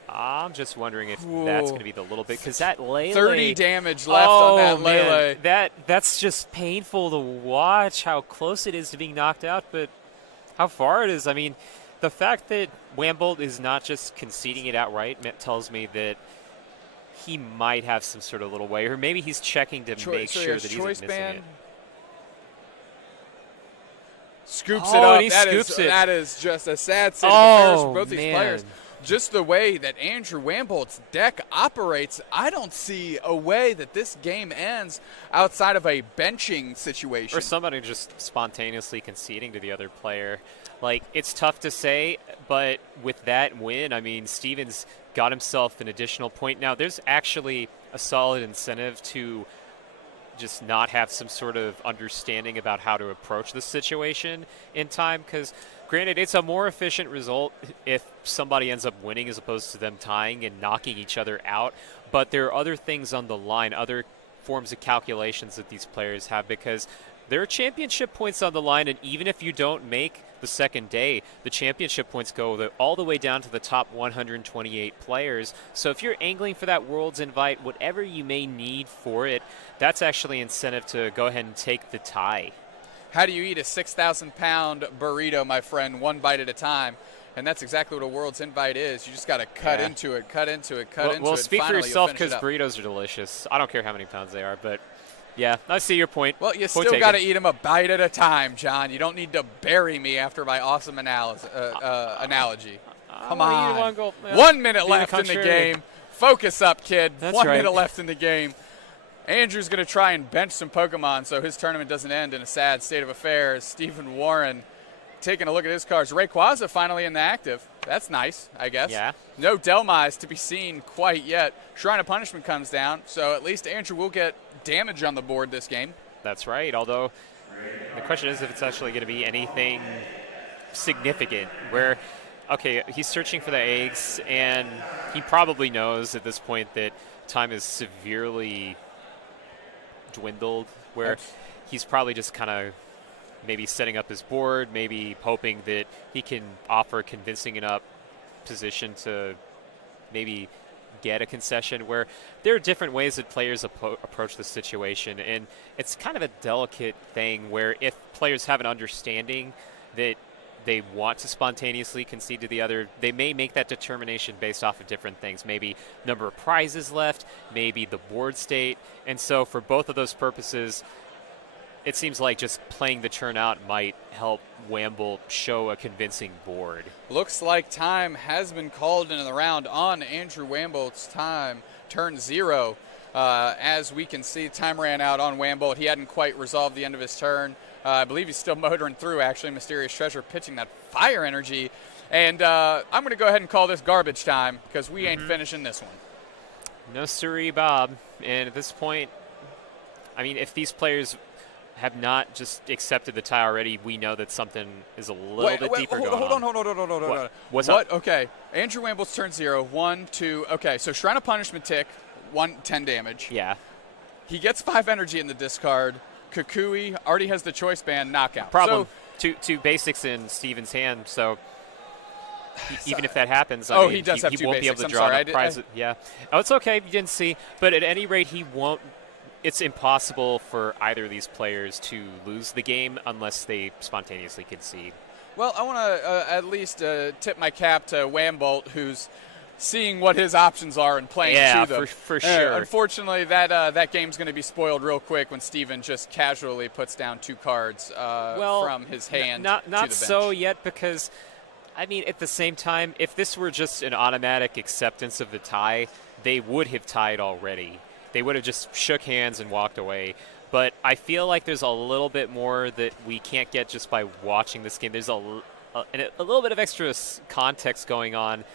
I'm just wondering if that's going to be the little bit, because that Lele... 30 damage left on that Lele. Man. That's just painful to watch, how close it is to being knocked out, but how far it is. I mean, the fact that Wamboldt is not just conceding it outright tells me that he might have some sort of little way, or maybe he's checking to make sure that he's missing it. Scoops it up. And That is just a sad state of affairs for both these players. Just the way that Andrew Wamboldt's deck operates, I don't see a way that this game ends outside of a benching situation. Or somebody just spontaneously conceding to the other player. Like, it's tough to say, but with that win, I mean, Steven's got himself an additional point. Now, there's actually a solid incentive to just not have some sort of understanding about how to approach the situation in time, because granted, it's a more efficient result if somebody ends up winning as opposed to them tying and knocking each other out. But there are other things on the line, other forms of calculations that these players have, because there are championship points on the line, and even if you don't make the second day, the championship points go all the way down to the top 128 players. So if you're angling for that Worlds invite, whatever you may need for it, that's actually incentive to go ahead and take the tie. How do you eat a 6,000-pound burrito, my friend, one bite at a time? And that's exactly what a World's invite is. You just got to cut into it, cut into it, cut into it. Well, speak for yourself, because because burritos are delicious. I don't care how many pounds they are, but yeah, I see your point. Well, you still got to eat them a bite at a time, John. You don't need to bury me after my awesome analogy. Come on. 1 minute left in the game. Focus up, kid. That's 1 right. minute left in the game. Andrew's going to try and bench some Pokemon so his tournament doesn't end in a sad state of affairs. Stephen Warren taking a look at his cards. Rayquaza finally in the active. That's nice, I guess. Yeah. No Delmise to be seen quite yet. Shrine of Punishment comes down, so at least Andrew will get damage on the board this game. That's right, although the question is if it's actually going to be anything significant where, okay, he's searching for the eggs, and he probably knows at this point that time is severely dwindled, where he's probably just kind of maybe setting up his board, maybe hoping that he can offer a convincing enough position to maybe get a concession, where there are different ways that players approach the situation, and it's kind of a delicate thing where if players have an understanding that they want to spontaneously concede to the other, they may make that determination based off of different things, maybe number of prizes left, maybe the board state. And so for both of those purposes, it seems like just playing the turn out might help Wamboldt show a convincing board. Looks like time has been called into the round on Andrew Wamboldt's time, turn 0. As we can see, time ran out on Wamboldt. He hadn't quite resolved the end of his turn. I believe he's still motoring through, actually. Mysterious Treasure pitching that fire energy. And I'm going to go ahead and call this garbage time, because we ain't finishing this one. No siree, Bob. And at this point, I mean, if these players have not just accepted the tie already, we know that something is a little bit deeper going on. Hold on. What's up? Okay, Andrew Wamboldt's turn 0. 1, 2. Okay, so Shrine of Punishment tick, 10 damage. Yeah. He gets 5 energy in the discard. Kukui already has the choice band knockout. Problem. Two basics in Steven's hand, so even if that happens, I mean, he does have he two won't basics. be able to draw enough prizes. Yeah. Oh, it's okay. You didn't see. But at any rate, he won't. It's impossible for either of these players to lose the game unless they spontaneously concede. Well, I want to at least tip my cap to Wamboldt, who's seeing what his options are and playing Yeah, to them. for sure. Unfortunately, that game's going to be spoiled real quick when Steven just casually puts down 2 cards from his hand to the not bench. so yet, because, I mean, at the same time, if this were just an automatic acceptance of the tie, they would have tied already. They would have just shook hands and walked away. But I feel like there's a little bit more that we can't get just by watching this game. There's a little bit of extra context going on,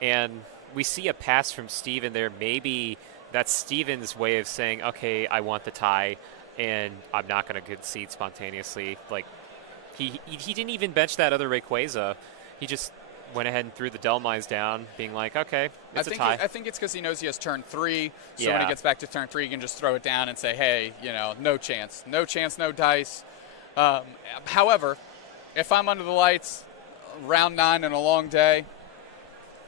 and we see a pass from Steven there. Maybe that's Steven's way of saying, okay, I want the tie, and I'm not going to concede spontaneously. Like, he didn't even bench that other Rayquaza. He just went ahead and threw the Delmines down, being like, okay, it's a tie. I think it's because he knows he has turn 3, so when Yeah. he gets back to turn 3, he can just throw it down and say, hey, no chance, no dice. However, if I'm under the lights, round 9 and a long day,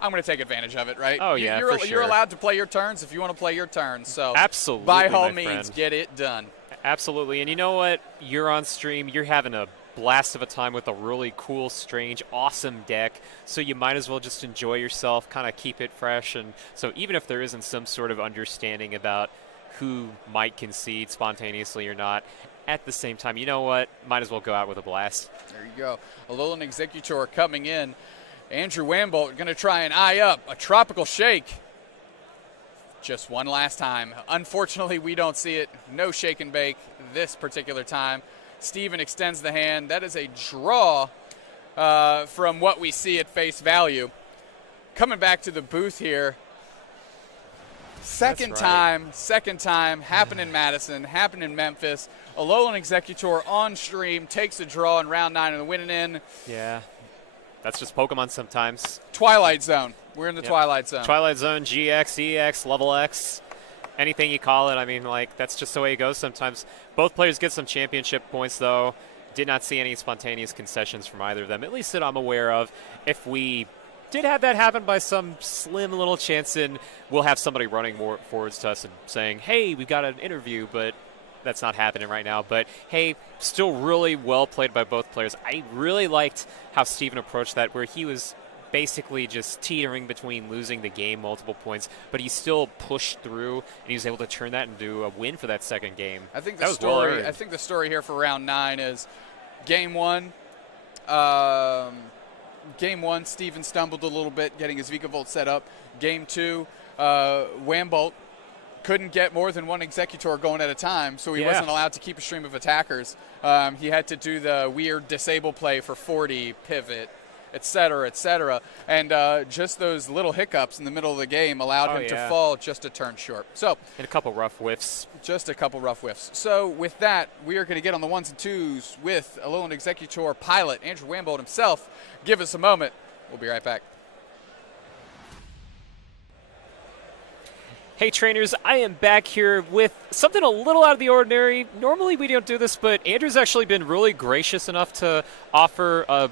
I'm going to take advantage of it, right? Oh, yeah, you're for You're sure. allowed to play your turns if you want to play your turns. So Absolutely, by all my means, friend. get it done. Absolutely. And you know what? You're on stream. You're having a blast of a time with a really cool, strange, awesome deck. So you might as well just enjoy yourself, kind of keep it fresh. And so even if there isn't some sort of understanding about who might concede spontaneously or not, at the same time, you know what? Might as well go out with a blast. There you go. Alolan Executor coming in. Andrew Wamboldt going to try and eye up a Tropical Shake. Just one last time. Unfortunately, we don't see it. No shake and bake this particular time. Steven extends the hand. That is a draw from what we see at face value. Coming back to the booth here. Second time, happened in Madison, happened in Memphis. Alolan Executor on stream takes a draw in round 9 and the winning in. Yeah. That's just Pokemon sometimes. Twilight Zone. We're in the Twilight Zone. Twilight Zone, GX, EX, Level X, anything you call it. I mean, like, that's just the way it goes sometimes. Both players get some championship points, though. Did not see any spontaneous concessions from either of them, at least that I'm aware of. If we did have that happen by some slim little chance, in we'll have somebody running more forwards to us and saying, hey, we've got an interview, but that's not happening right now. But, hey, still really well played by both players. I really liked how Steven approached that, where he was basically just teetering between losing the game multiple points, but he still pushed through, and he was able to turn that into a win for that second game. I think that the was well story. earned. I think the story here for round 9 is game 1. Game 1, Steven stumbled a little bit getting his Vikavolt set up. Game 2, Wamboldt couldn't get more than one Executor going at a time, so he wasn't allowed to keep a stream of attackers. He had to do the weird disable play for 40, pivot, et cetera, and just those little hiccups in the middle of the game allowed him to fall just a turn short. So, and a couple rough whiffs. Just a couple rough whiffs. So with that, we are going to get on the 1s and 2s with Alolan Executor pilot Andrew Wamboldt himself. Give us a moment. We'll be right back. Hey trainers, I am back here with something a little out of the ordinary. Normally we don't do this, but Andrew's actually been really gracious enough to offer a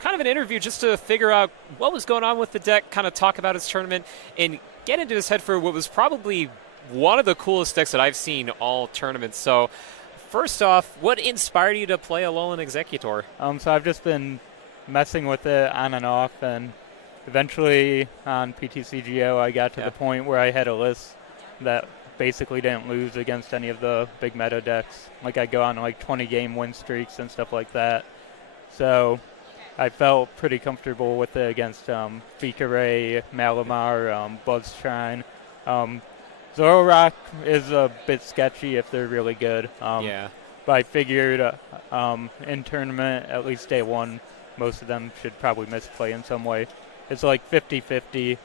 kind of an interview just to figure out what was going on with the deck, kind of talk about his tournament, and get into his head for what was probably one of the coolest decks that I've seen all tournaments. So first off, what inspired you to play Alolan Executor? So I've just been messing with it on and off, and eventually on PTCGO I got to the point where I had a list that basically didn't lose against any of the big meta decks. Like I go on like 20-game win streaks and stuff like that. So I felt pretty comfortable with it against Fikaray, Malamar, Buzzshrine. Zoroark is a bit sketchy if they're really good. But I figured in tournament, at least day 1, most of them should probably misplay in some way. It's like 50-50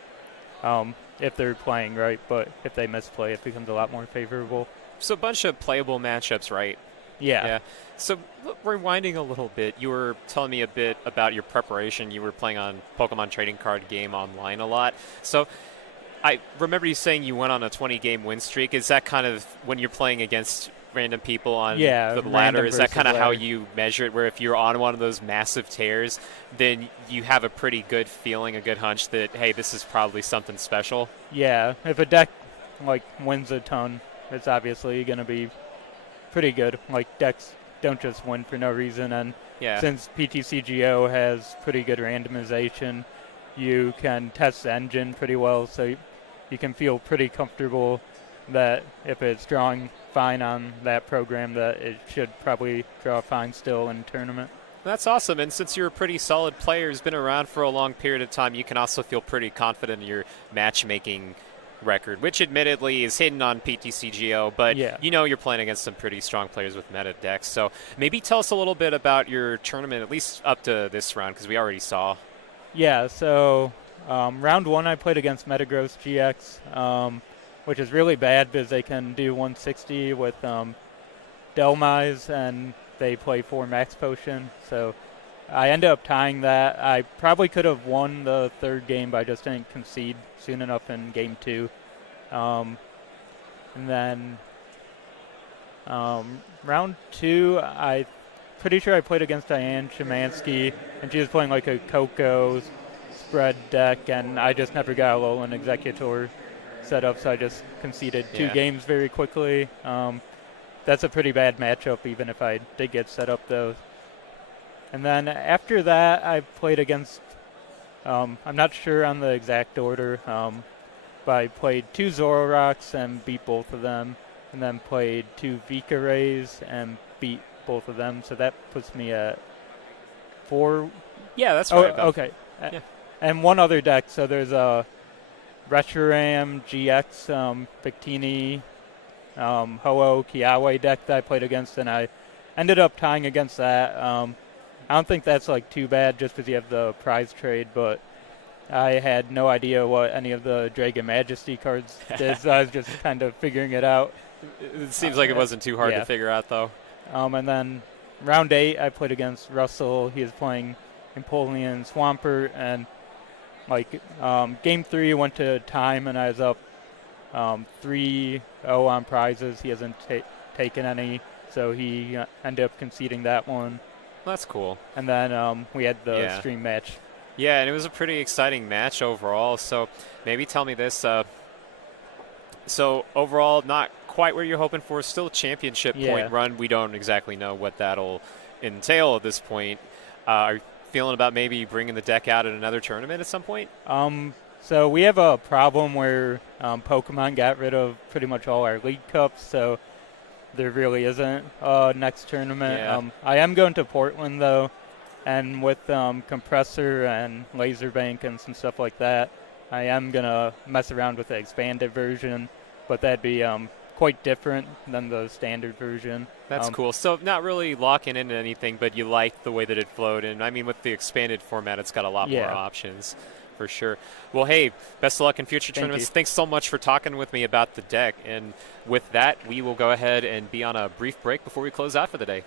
if they're playing right, but if they misplay, it becomes a lot more favorable. So a bunch of playable matchups, right? Yeah. So rewinding a little bit, you were telling me a bit about your preparation. You were playing on Pokemon Trading Card Game online a lot. So I remember you saying you went on a 20-game win streak. Is that kind of when you're playing against random people on the ladder? Is that kind of how you measure it, where if you're on one of those massive tears, then you have a pretty good feeling, a good hunch that, hey, this is probably something special? Yeah. If a deck like wins a ton, it's obviously going to be pretty good. Like, decks don't just win for no reason, and since PTCGO has pretty good randomization, you can test the engine pretty well, so you can feel pretty comfortable that if it's drawing fine on that program, that it should probably draw fine still in tournament. That's awesome. And since you're a pretty solid player who's been around for a long period of time, you can also feel pretty confident in your matchmaking record, which admittedly is hidden on PTCGO, but you know you're playing against some pretty strong players with meta decks. So maybe tell us a little bit about your tournament, at least up to this round, because we already saw. Yeah, so round 1 I played against Metagross GX, which is really bad because they can do 160 with Delmise, and they play 4 Max Potion. So I ended up tying that. I probably could have won the 3rd game, but I just didn't concede soon enough in game 2. And then round 2, I pretty sure I played against Diane Szymanski, and she was playing like a Coco spread deck, and I just never got a Alolan Executor set up, so I just conceded 2 games very quickly. That's a pretty bad matchup, even if I did get set up, though. And then after that, I played against, I'm not sure on the exact order, but I played 2 Zoroarks and beat both of them, and then played 2 Vika Rays and beat both of them, so that puts me at 4. Yeah, that's right. Okay. And one other deck, so there's a Reshiram GX Victini Ho-Oh Kiawe deck that I played against, and I ended up tying against that. I don't think that's like too bad just because you have the prize trade, but I had no idea what any of the Dragon Majesty cards did, so I was just kind of figuring it out. It seems like it wasn't too hard to figure out, though. And then round 8, I played against Russell. He was playing Empoleon Swampert, and like game 3 went to time, and I was up 3-0 on prizes. He hasn't taken any, so he ended up conceding that one. That's cool. And then we had the stream match. Yeah, and it was a pretty exciting match overall. So maybe tell me this. So overall, not quite where you're hoping for. Still a championship point run. We don't exactly know what that'll entail at this point. Are you feeling about maybe bringing the deck out at another tournament at some point? So we have a problem where Pokemon got rid of pretty much all our League Cups, so there really isn't a next tournament. Yeah. I am going to Portland, though, and with Compressor and Laser Bank and some stuff like that, I am going to mess around with the expanded version, but that'd be quite different than the standard version. That's cool. So not really locking into anything, but you like the way that it flowed. And I mean, with the expanded format, it's got a lot more options. For sure. Well, hey, best of luck in future tournaments. Thanks so much for talking with me about the deck. And with that, we will go ahead and be on a brief break before we close out for the day.